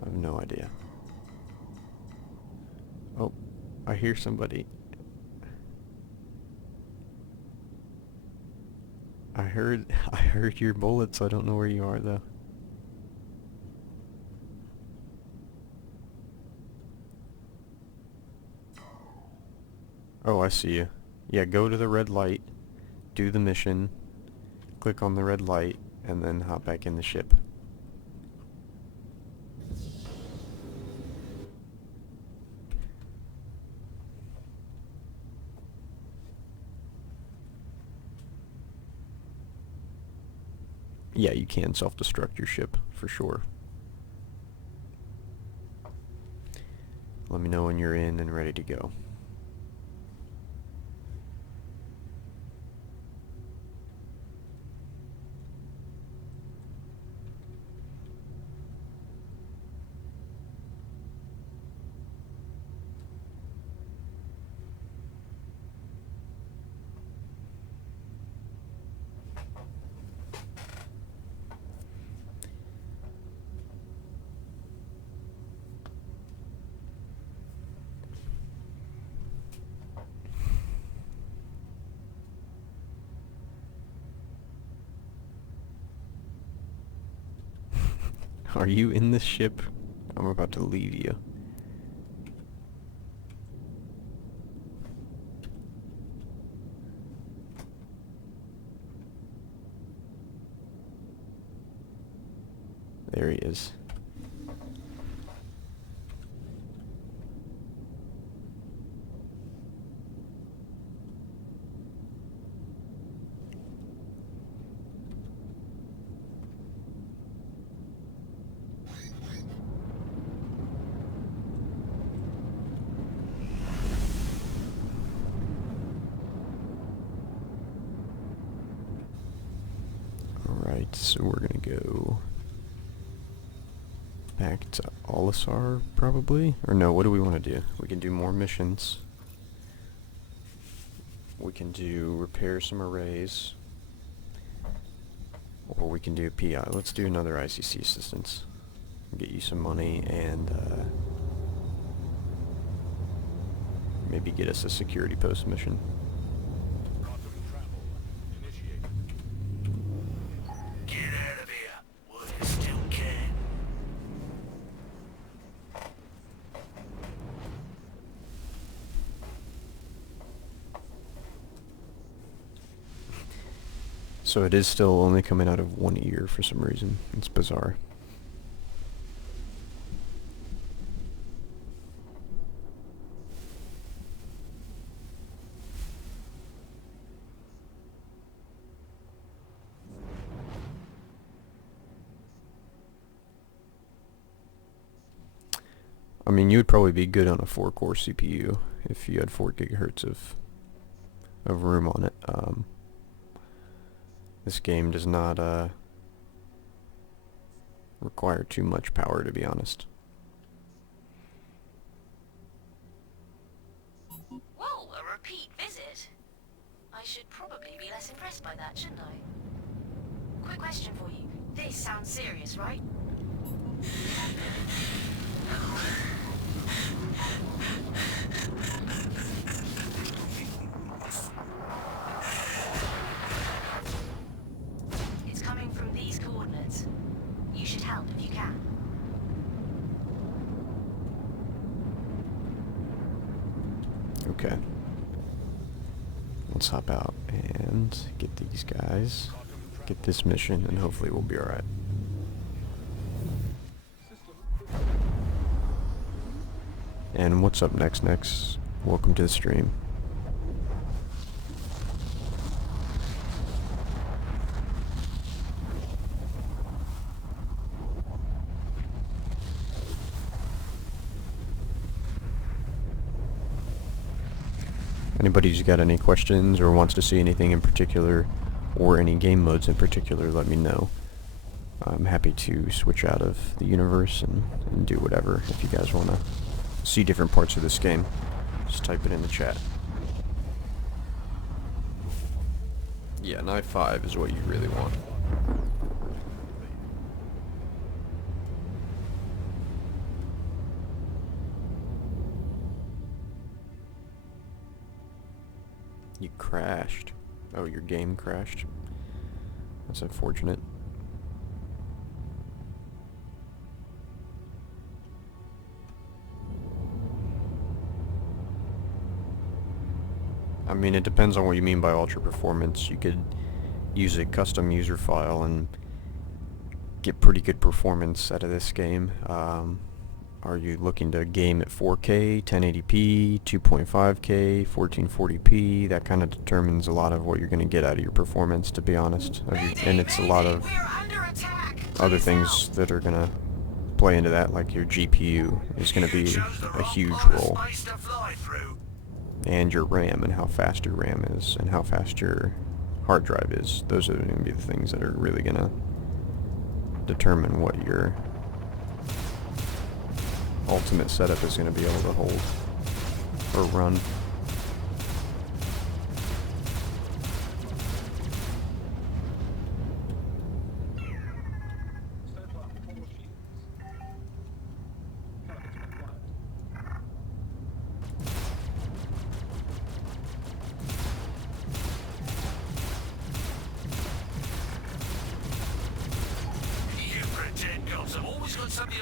I have no idea. Oh, I hear somebody. I heard your bullets. I don't know where you are, though. Oh, I see you. Yeah, go to the red light, do the mission, click on the red light, and then hop back in the ship. Yeah, you can self-destruct your ship, for sure. Let me know when you're in and ready to go. Are you in this ship? I'm about to leave you. There he is. Alright, so we're gonna go back to Olisar, probably? Or no, what do we want to do? We can do more missions. We can do repair some arrays. Or we can do PI. Let's do another ICC assistance. Get you some money and maybe get us a security post mission. Quantum travel initiated. Get out of here while you still can. So it is still only coming out of one ear for some reason. It's bizarre. I mean, you would probably be good on a 4-core CPU if you had 4 gigahertz of room on it. This game does not require too much power, to be honest. Whoa, a repeat visit? I should probably be less impressed by that, shouldn't I? Quick question for you. This sounds serious, right? It's coming from these coordinates. You should help if you can. Okay. Let's hop out and get these guys, get this mission, and hopefully we'll be alright. And what's up next? Welcome to the stream. Anybody who's got any questions or wants to see anything in particular or any game modes in particular, let me know. I'm happy to switch out of the universe and do whatever. If you guys want to see different parts of this game, just type it in the chat. Yeah, Knife 5 is what you really want. You crashed. Oh, your game crashed. That's unfortunate. I mean, it depends on what you mean by ultra performance. You could use a custom user file and get pretty good performance out of this game. Are you looking to game at 4K, 1080p, 2.5K, 1440p? That kind of determines a lot of what you're going to get out of your performance, to be honest. And it's a lot of other things that are going to play into that, like your GPU is going to be a huge role. And your RAM, and how fast your RAM is, and how fast your hard drive is. Those are going to be the things that are really going to determine what your ultimate setup is going to be able to hold or run. You pretend gods have always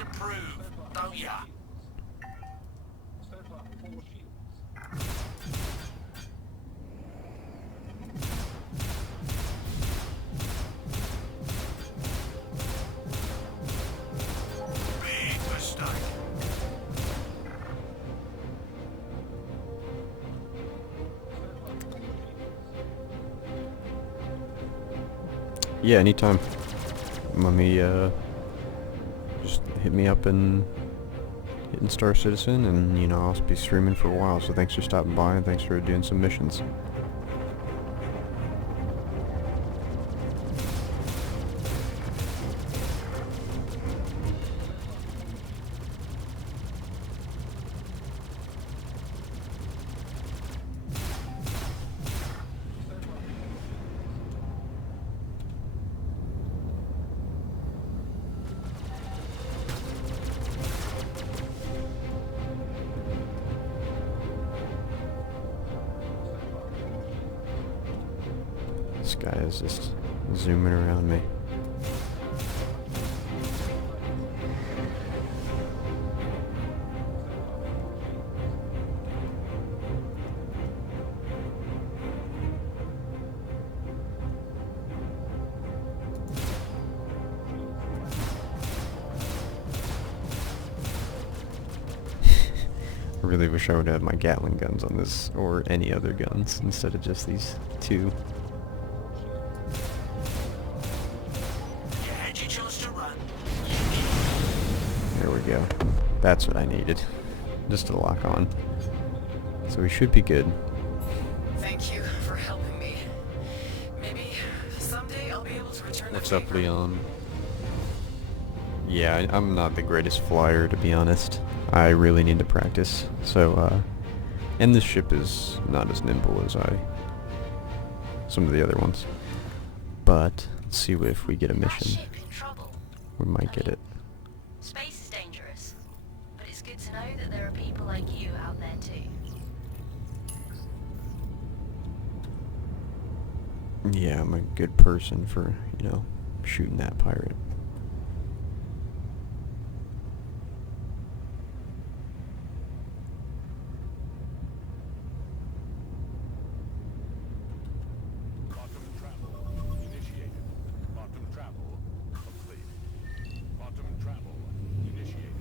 improve, don't ya? Stand by for shields. Big mistake. Yeah, anytime. Let me, just hit me up and hitting Star Citizen, and, you know, I'll be streaming for a while, so thanks for stopping by, and thanks for doing some missions. This guy is just zooming around me. I really wish I would have my Gatling guns on this, or any other guns, instead of just these two. You had your chance to run. There we go. That's what I needed. Just to lock on. So we should be good. Thank you for helping me. Maybe someday I'll be able to return What's the up, favor. Leon? Yeah, I'm not the greatest flyer, to be honest. I really need to practice. So, and this ship is not as nimble as some of the other ones. But, let's see if we get a That mission. ship in trouble. We might get it. Space is dangerous, but it's good to know that there are people like you out there too. Yeah, I'm a good person for, you know, shooting that pirate. Bottom travel initiated. Bottom travel complete. Bottom travel initiated.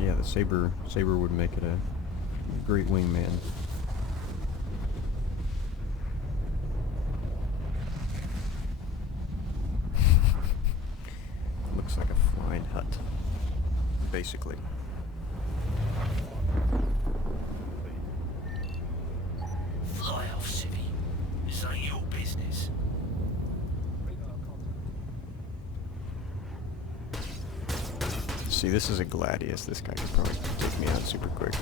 Yeah, the Saber would make it a great wingman. Looks like a flying hut, basically. Fly off, civvy. This ain't your business. Radar contact. See, this is a Gladius. This guy could probably take me out super quick.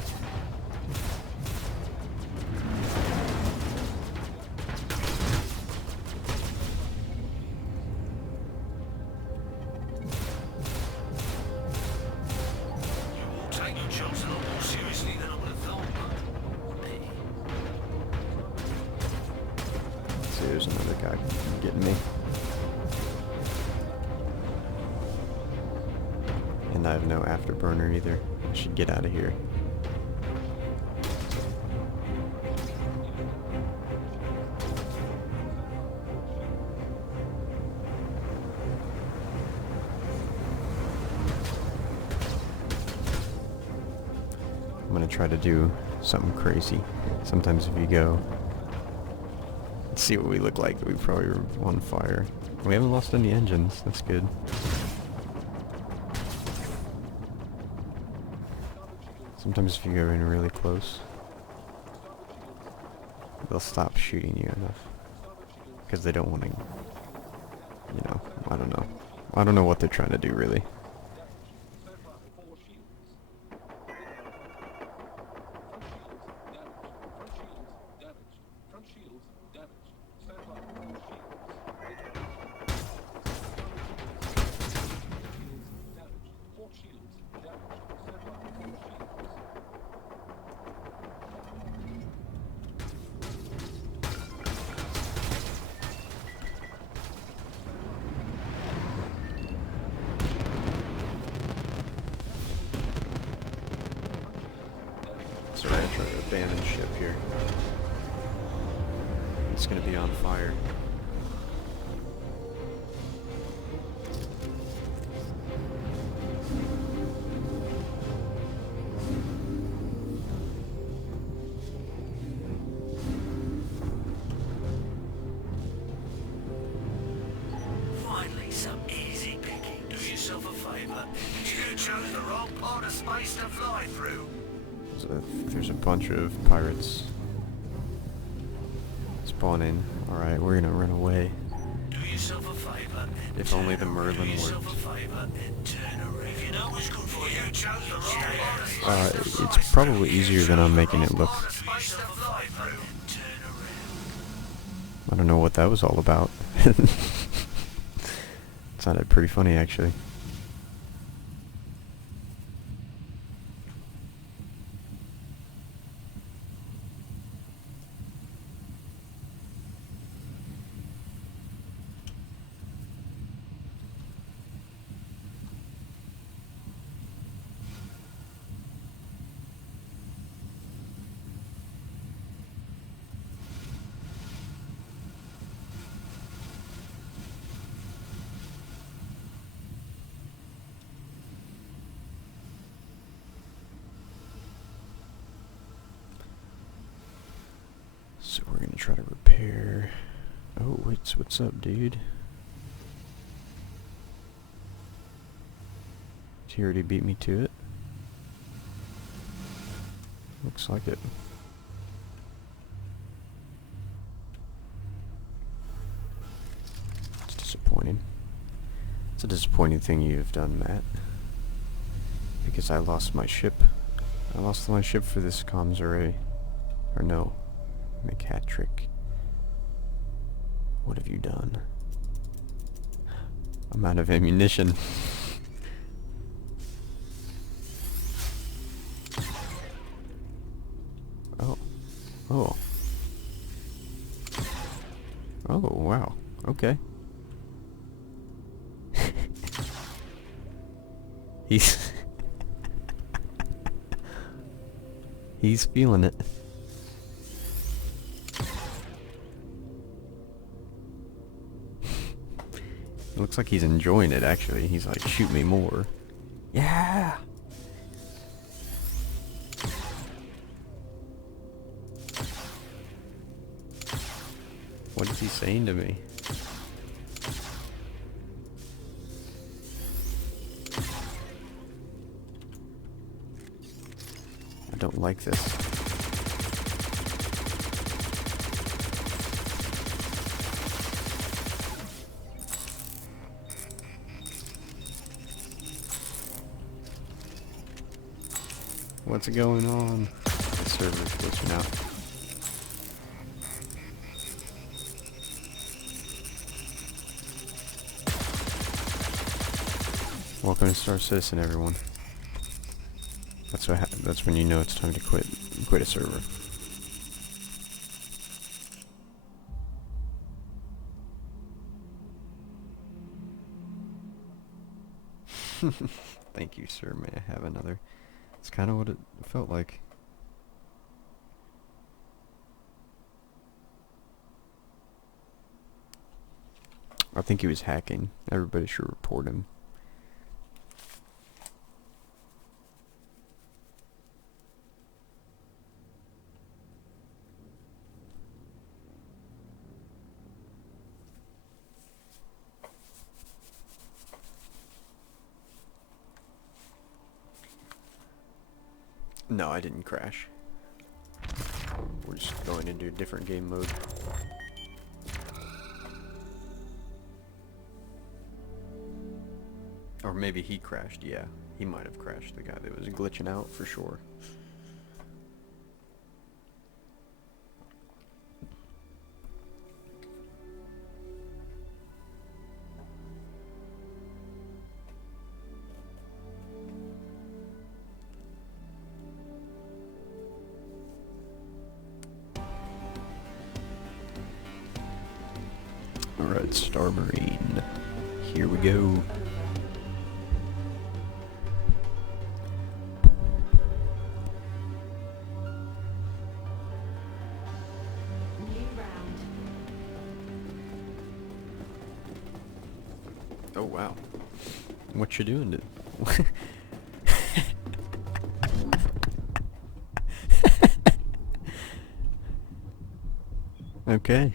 You all take your jobs a lot more seriously than I would have thought. Pity. See, there's another guy getting me. And I have no afterburner either. I should get out of here. I'm gonna try to do something crazy. Sometimes if you go, let's see what we look like. We probably were on fire. We haven't lost any engines. That's good. Sometimes if you go in really close, they'll stop shooting you enough. Because they don't want to, you know, I don't know. I don't know what they're trying to do, really. Stand by for shields. Front shields damaged. Front shields damaged. Front shields damaged. Stand by for shields. Shields damaged. Port shields damaged. Stand by for shields. So we're gonna try to abandon ship here. It's gonna be on fire. Finally, some easy picking. Do yourself a favor. You chose the wrong part of space to fly through. So there's a bunch of pirates spawning. Alright, we're gonna run away. Do yourself a favor. If only the Merlin Do yourself worked. a favor and turn around. If you know what's good for you, chose the wrong part of space to fly It's probably easier than I'm making it look. through. Do yourself a favor and turn around. I don't know what that was all about. Sounded pretty funny, actually. So we're gonna try to repair. Oh, what's up, dude? He already beat me to it. Looks like it. It's disappointing. It's a disappointing thing you have done, Matt. Because I lost my ship. I lost my ship for this comms array. Or no. McHattrick. What have you done? I'm out of ammunition. Oh. Oh. Oh, wow. Okay. He's... He's feeling it. It looks like he's enjoying it, actually. He's like, shoot me more. Yeah! What is he saying to me? I don't like this. What's going on? The server's glitching out. Welcome to Star Citizen, everyone. That's when you know it's time to quit a server. Thank you, sir. May I have another? It's kind of what it felt like. I think he was hacking. Everybody should report him. No, I didn't crash. We're just going into a different game mode. Or maybe he crashed, yeah. He might have crashed, the guy that was glitching out, for sure. Alright, Star Marine. Here we go. wow. What you doing to... Okay.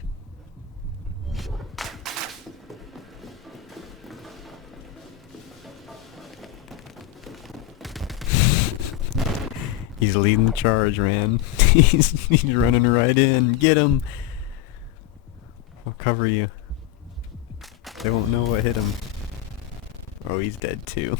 He's leading the charge, man. he's running right in. Get him. I'll cover you. They won't know what hit him. Oh, he's dead too.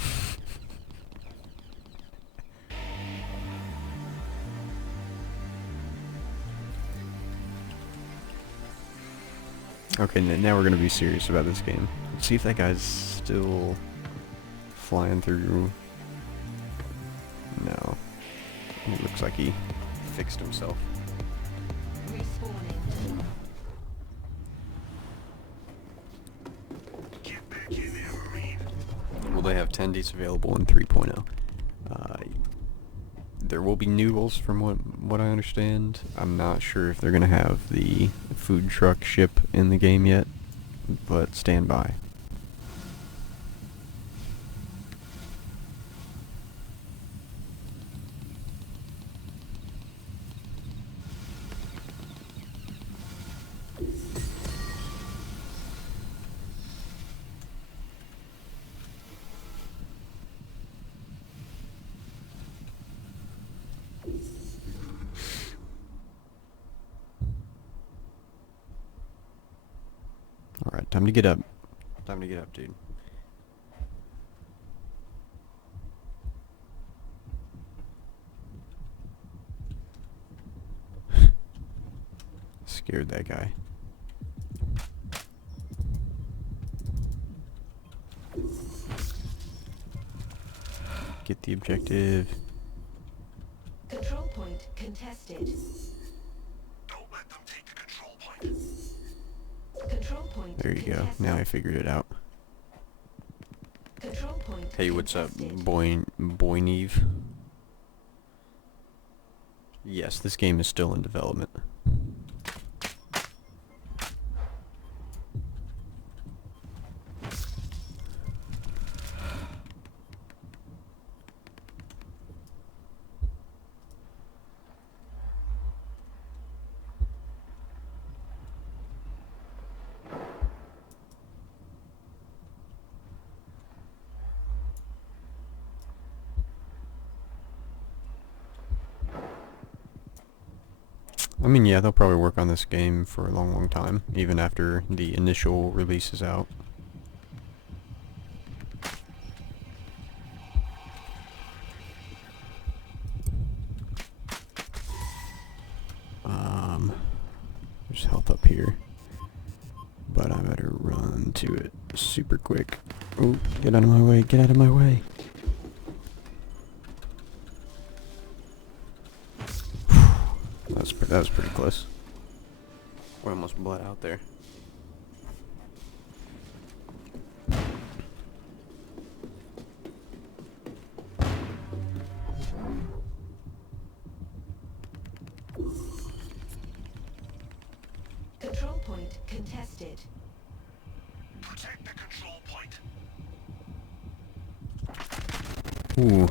Okay, now we're gonna be serious about this game. Let's see if that guy's still flying through. No. It looks like he fixed himself. Respawning. Get back in there, Marine. Well, they have tendies available in 3.0. There will be noodles from what I understand. I'm not sure if they're gonna have the food truck ship in the game yet, but stand by. Alright, time to get up. Time to get up, dude. Scared that guy. Get the objective. Control point contested. Don't let them take the control point. Control point There you go. contested. Now I figured it out. Control point Hey, what's up, contested. Boy Neve? Yes, this game is still in development. I mean, yeah, they'll probably work on this game for a long, long time, even after the initial release is out. There's health up here, but I better run to it super quick. Oh, get out of my way, get out of my way. That was pretty close. We almost bled out there. Control point contested. Protect the control point. Ooh.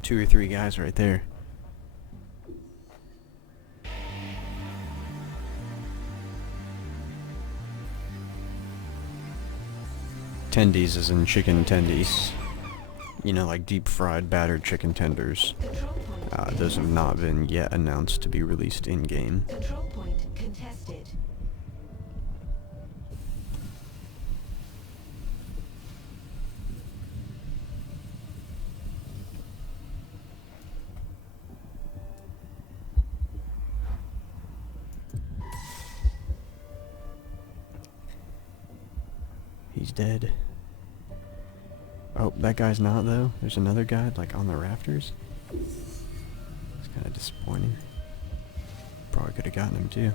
2 or 3 guys right there. Tendies as in chicken tendies. You know, like deep fried battered chicken tenders. Control point Those have not been yet announced to be released in-game. Control point contested. He's dead. Oh, that guy's not though. There's another guy like on the rafters. It's kind of disappointing. Probably could have gotten him too.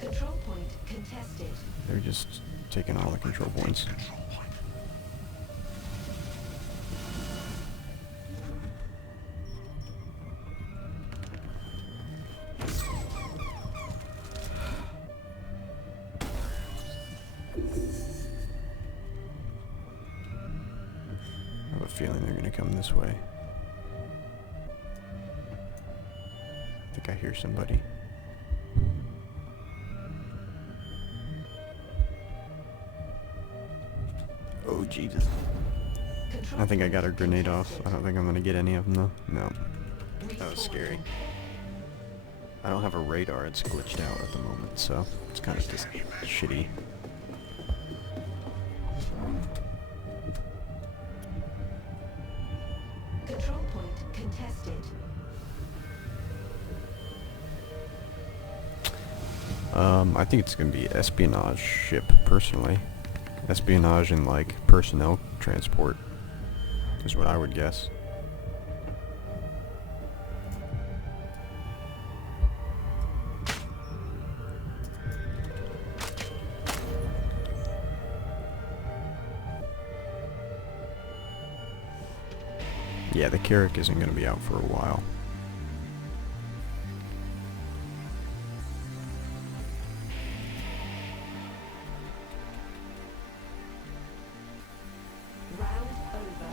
Control point contested. They're just taking all the control points. Control point. feeling they're gonna come this way. I think I hear somebody. Oh Jesus. I think I got a grenade off. I don't think I'm gonna get any of them though. No. That was scary. I don't have a radar, it's glitched out at the moment, so it's kind of just shitty. Control point contested. I think it's gonna be espionage ship, personally. Espionage and, like, personnel transport is what I would guess. Yeah, the Carrack isn't gonna be out for a while. Round over.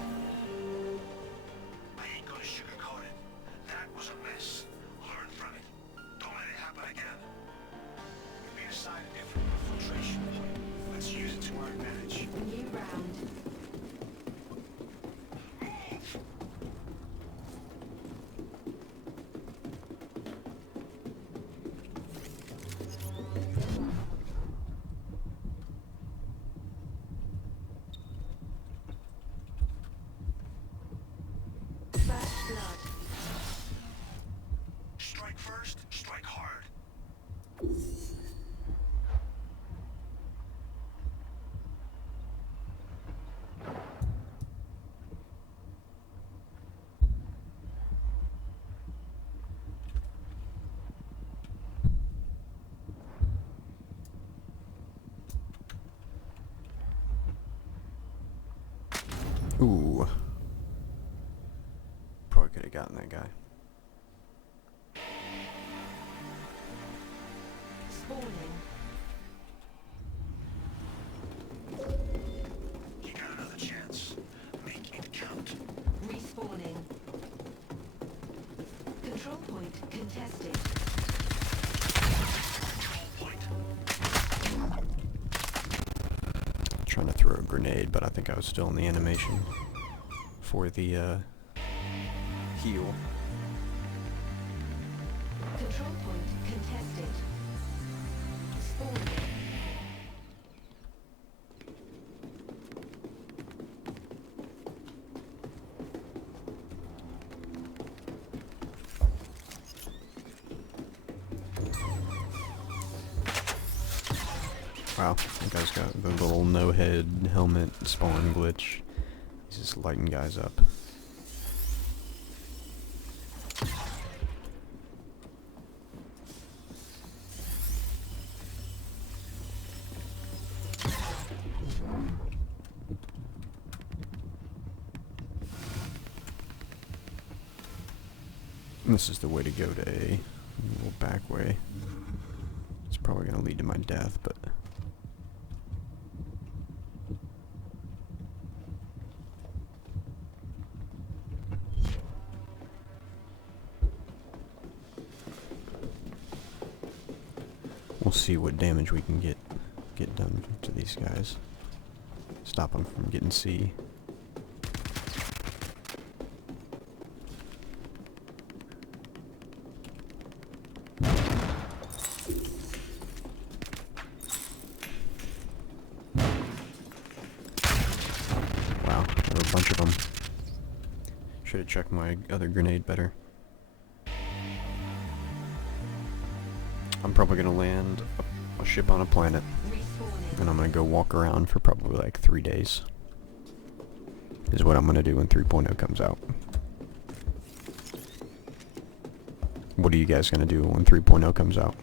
I ain't gonna sugarcoat it. That was a mess. Learn from it. Don't let it happen again. We assigned a different filtration point. Let's use it to our advantage. New round. Move! First blood. Strike first, strike hard. Ooh. Probably could have gotten that guy. Spawning. You got another chance. Make it count. Respawning. Control point contested. Control point. Trying to throw a grenade, but I think I was still in the animation for the heal. Control point contested. Spawning. Wow, that guy's got the little no-head helmet spawn glitch. He's just lighting guys up. This is the way to go to A. A little back way. It's probably gonna lead to my death, but... we'll see what damage we can get done to these guys. Stop them from getting C. Wow, there were a bunch of them. Should have checked my other grenade better. I'm probably gonna land a ship on a planet, Respawning. and I'm gonna go walk around for probably like 3 days. Is what I'm gonna do when 3.0 comes out. What are you guys gonna do when 3.0 comes out?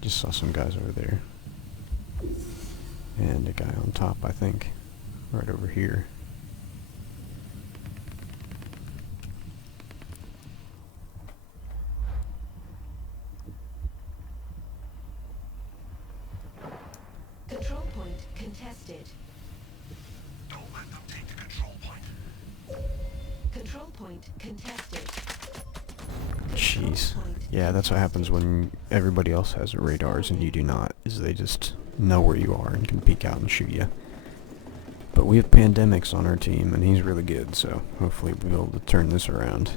Just saw some guys over there. And a guy on top, I think. Right over here. Control point contested. Don't let them take the control point. Control point contested. Jeez. Yeah, that's what happens when everybody else has radars and you do not, is they just know where you are and can peek out and shoot you. But we have Pandemics on our team, and he's really good, so hopefully we'll be able to turn this around.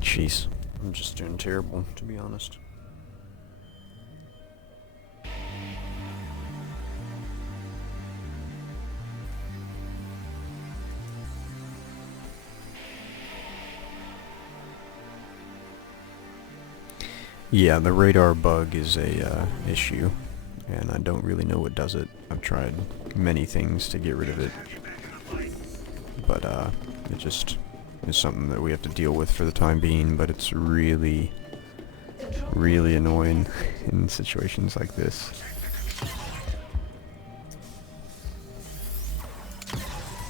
Jeez, I'm just doing terrible, to be honest. Yeah, the radar bug is a issue, and I don't really know what does it. I've tried many things to get rid of it, but it just is something that we have to deal with for the time being, but it's really, really annoying in situations like this.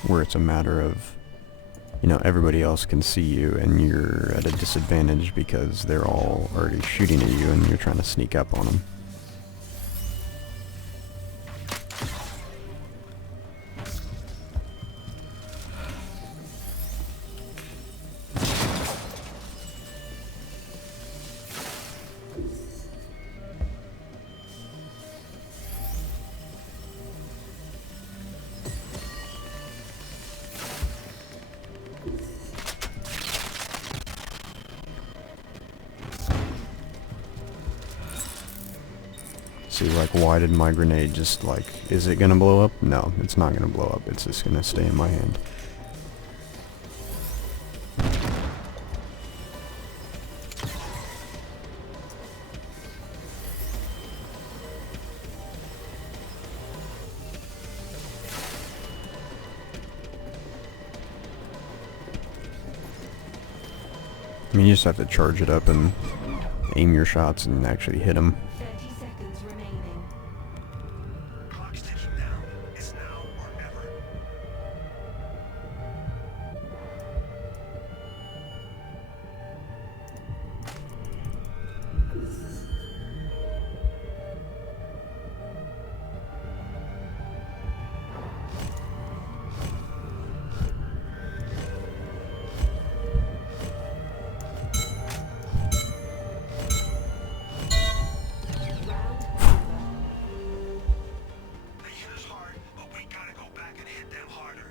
Where it's a matter of, you know, everybody else can see you and you're at a disadvantage because they're all already shooting at you and you're trying to sneak up on them. See, like, why did my grenade just, like, is it gonna blow up? No, it's not gonna blow up. It's just gonna stay in my hand. I mean, you just have to charge it up and aim your shots and actually hit them. 30 seconds remaining. Clock's ticking down. It's now or never. They hit us hard, but we gotta go back and hit them harder.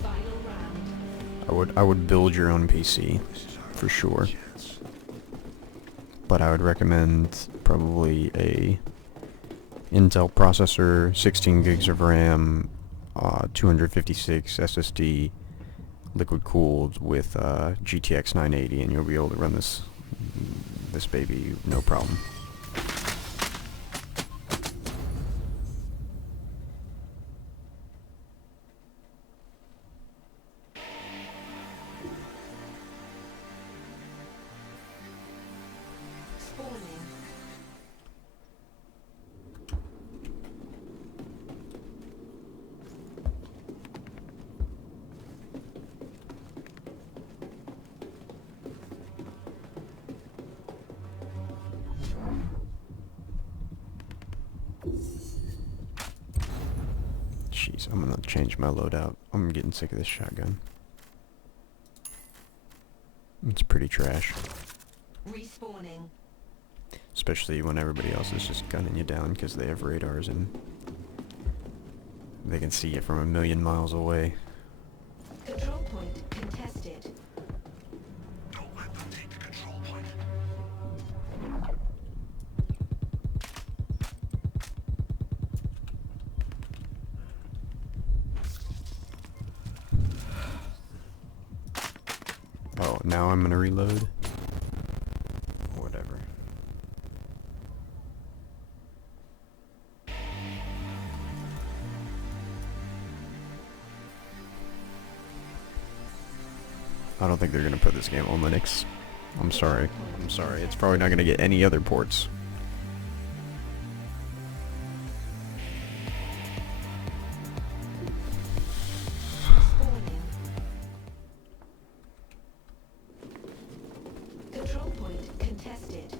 Final round. I would build your own PC, This is our for sure. chance. But I would recommend probably a Intel processor, 16 gigs of RAM, 256 SSD, liquid cooled with GTX 980, and you'll be able to run this baby no problem. Spawning. Jeez, I'm gonna change my loadout. I'm getting sick of this shotgun. It's pretty trash. Respawning. Especially when everybody else is just gunning you down because they have radars and they can see you from a million miles away. Control point contested. Don't let them take the control point. now I'm gonna reload. Whatever. I don't think they're gonna put this game on Linux. I'm sorry. I'm sorry. It's probably not gonna get any other ports. Spawning. Control point contested.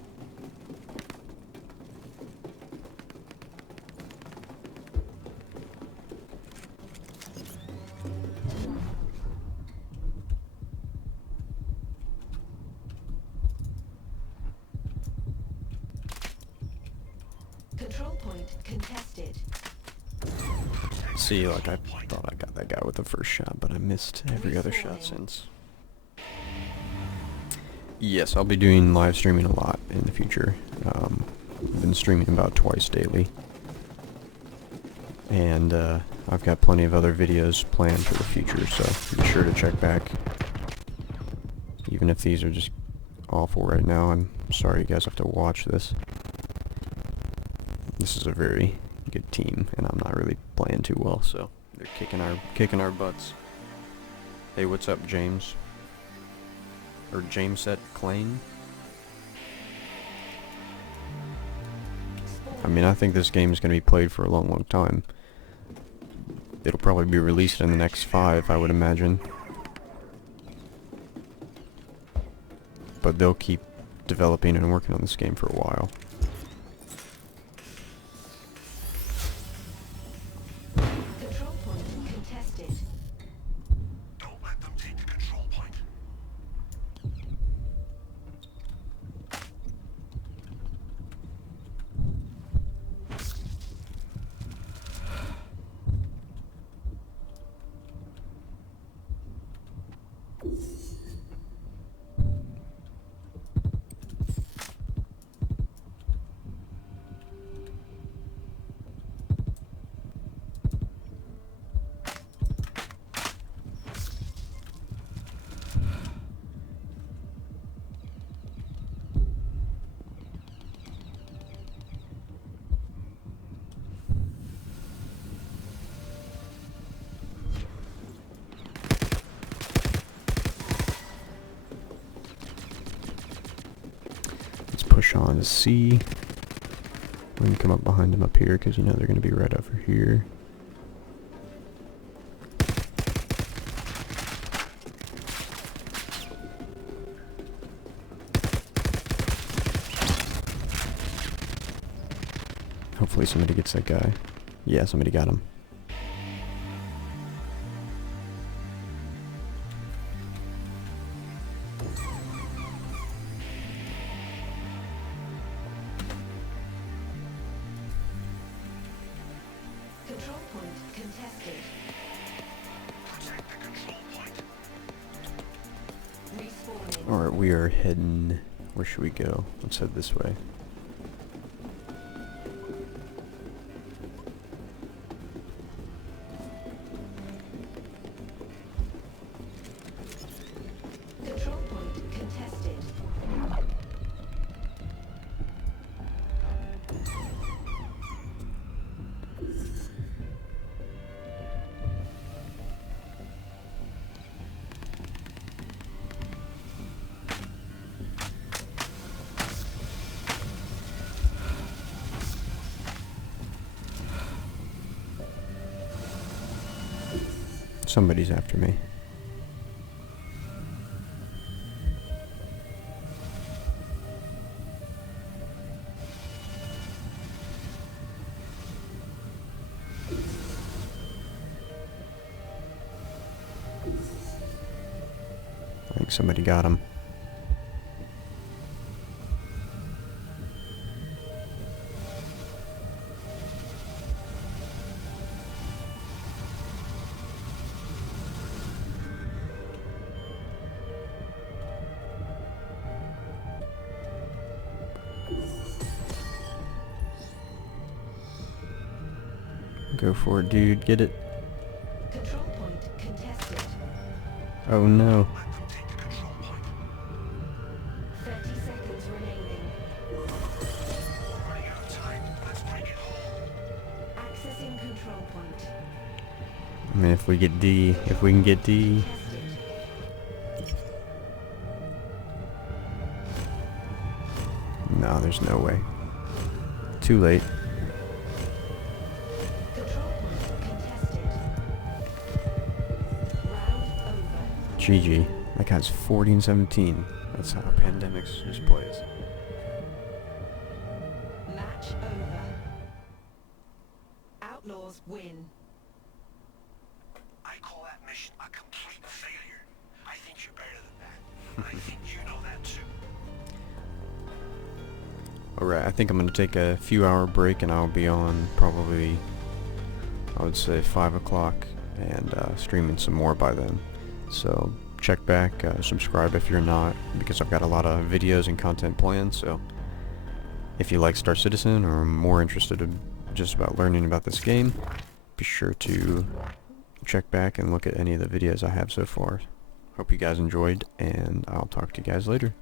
Control point contested. See, like, I thought I got that guy with the first shot, but I missed every other shot since. Yes, I'll be doing live streaming a lot in the future. I've been streaming about twice daily. And I've got plenty of other videos planned for the future, so be sure to check back. Even if these are just awful right now, I'm sorry you guys have to watch this. This is a very good team, and I'm not really playing too well, so they're kicking our butts. Hey, what's up, James? Or Jameset Klein? I mean, I think this game is going to be played for a long, long time. It'll probably be released in the next 5, I would imagine. But they'll keep developing and working on this game for a while. Control point contested. Don't let them take the control point. Let's push on to C. We can come up behind them up here, because you know they're going to be right over here. Hopefully somebody gets that guy. Yeah, somebody got him. Control point contested. Protect the control point. Respawning. Alright, we are heading... Where should we go? Let's head this way. Control point contested. Somebody's after me. I think somebody got him. Go for it, dude. Get it. Control point contested. Oh no. Let them take the control point. I mean, if we get D, if we can get D. No, there's no way. Too late. Control point contested. Round over. GG. That guy's 40 and 17. That's how Pandemics just plays. Match over. Outlaws win. I call that mission a complete failure. I think you're better than that. And I think you know that too. Alright, I think I'm going to take a few hour break and I'll be on probably, I would say 5 o'clock and streaming some more by then. So check back, subscribe if you're not, because I've got a lot of videos and content planned. So if you like Star Citizen or are more interested in just about learning about this game, be sure to check back and look at any of the videos I have so far. Hope you guys enjoyed, and I'll talk to you guys later.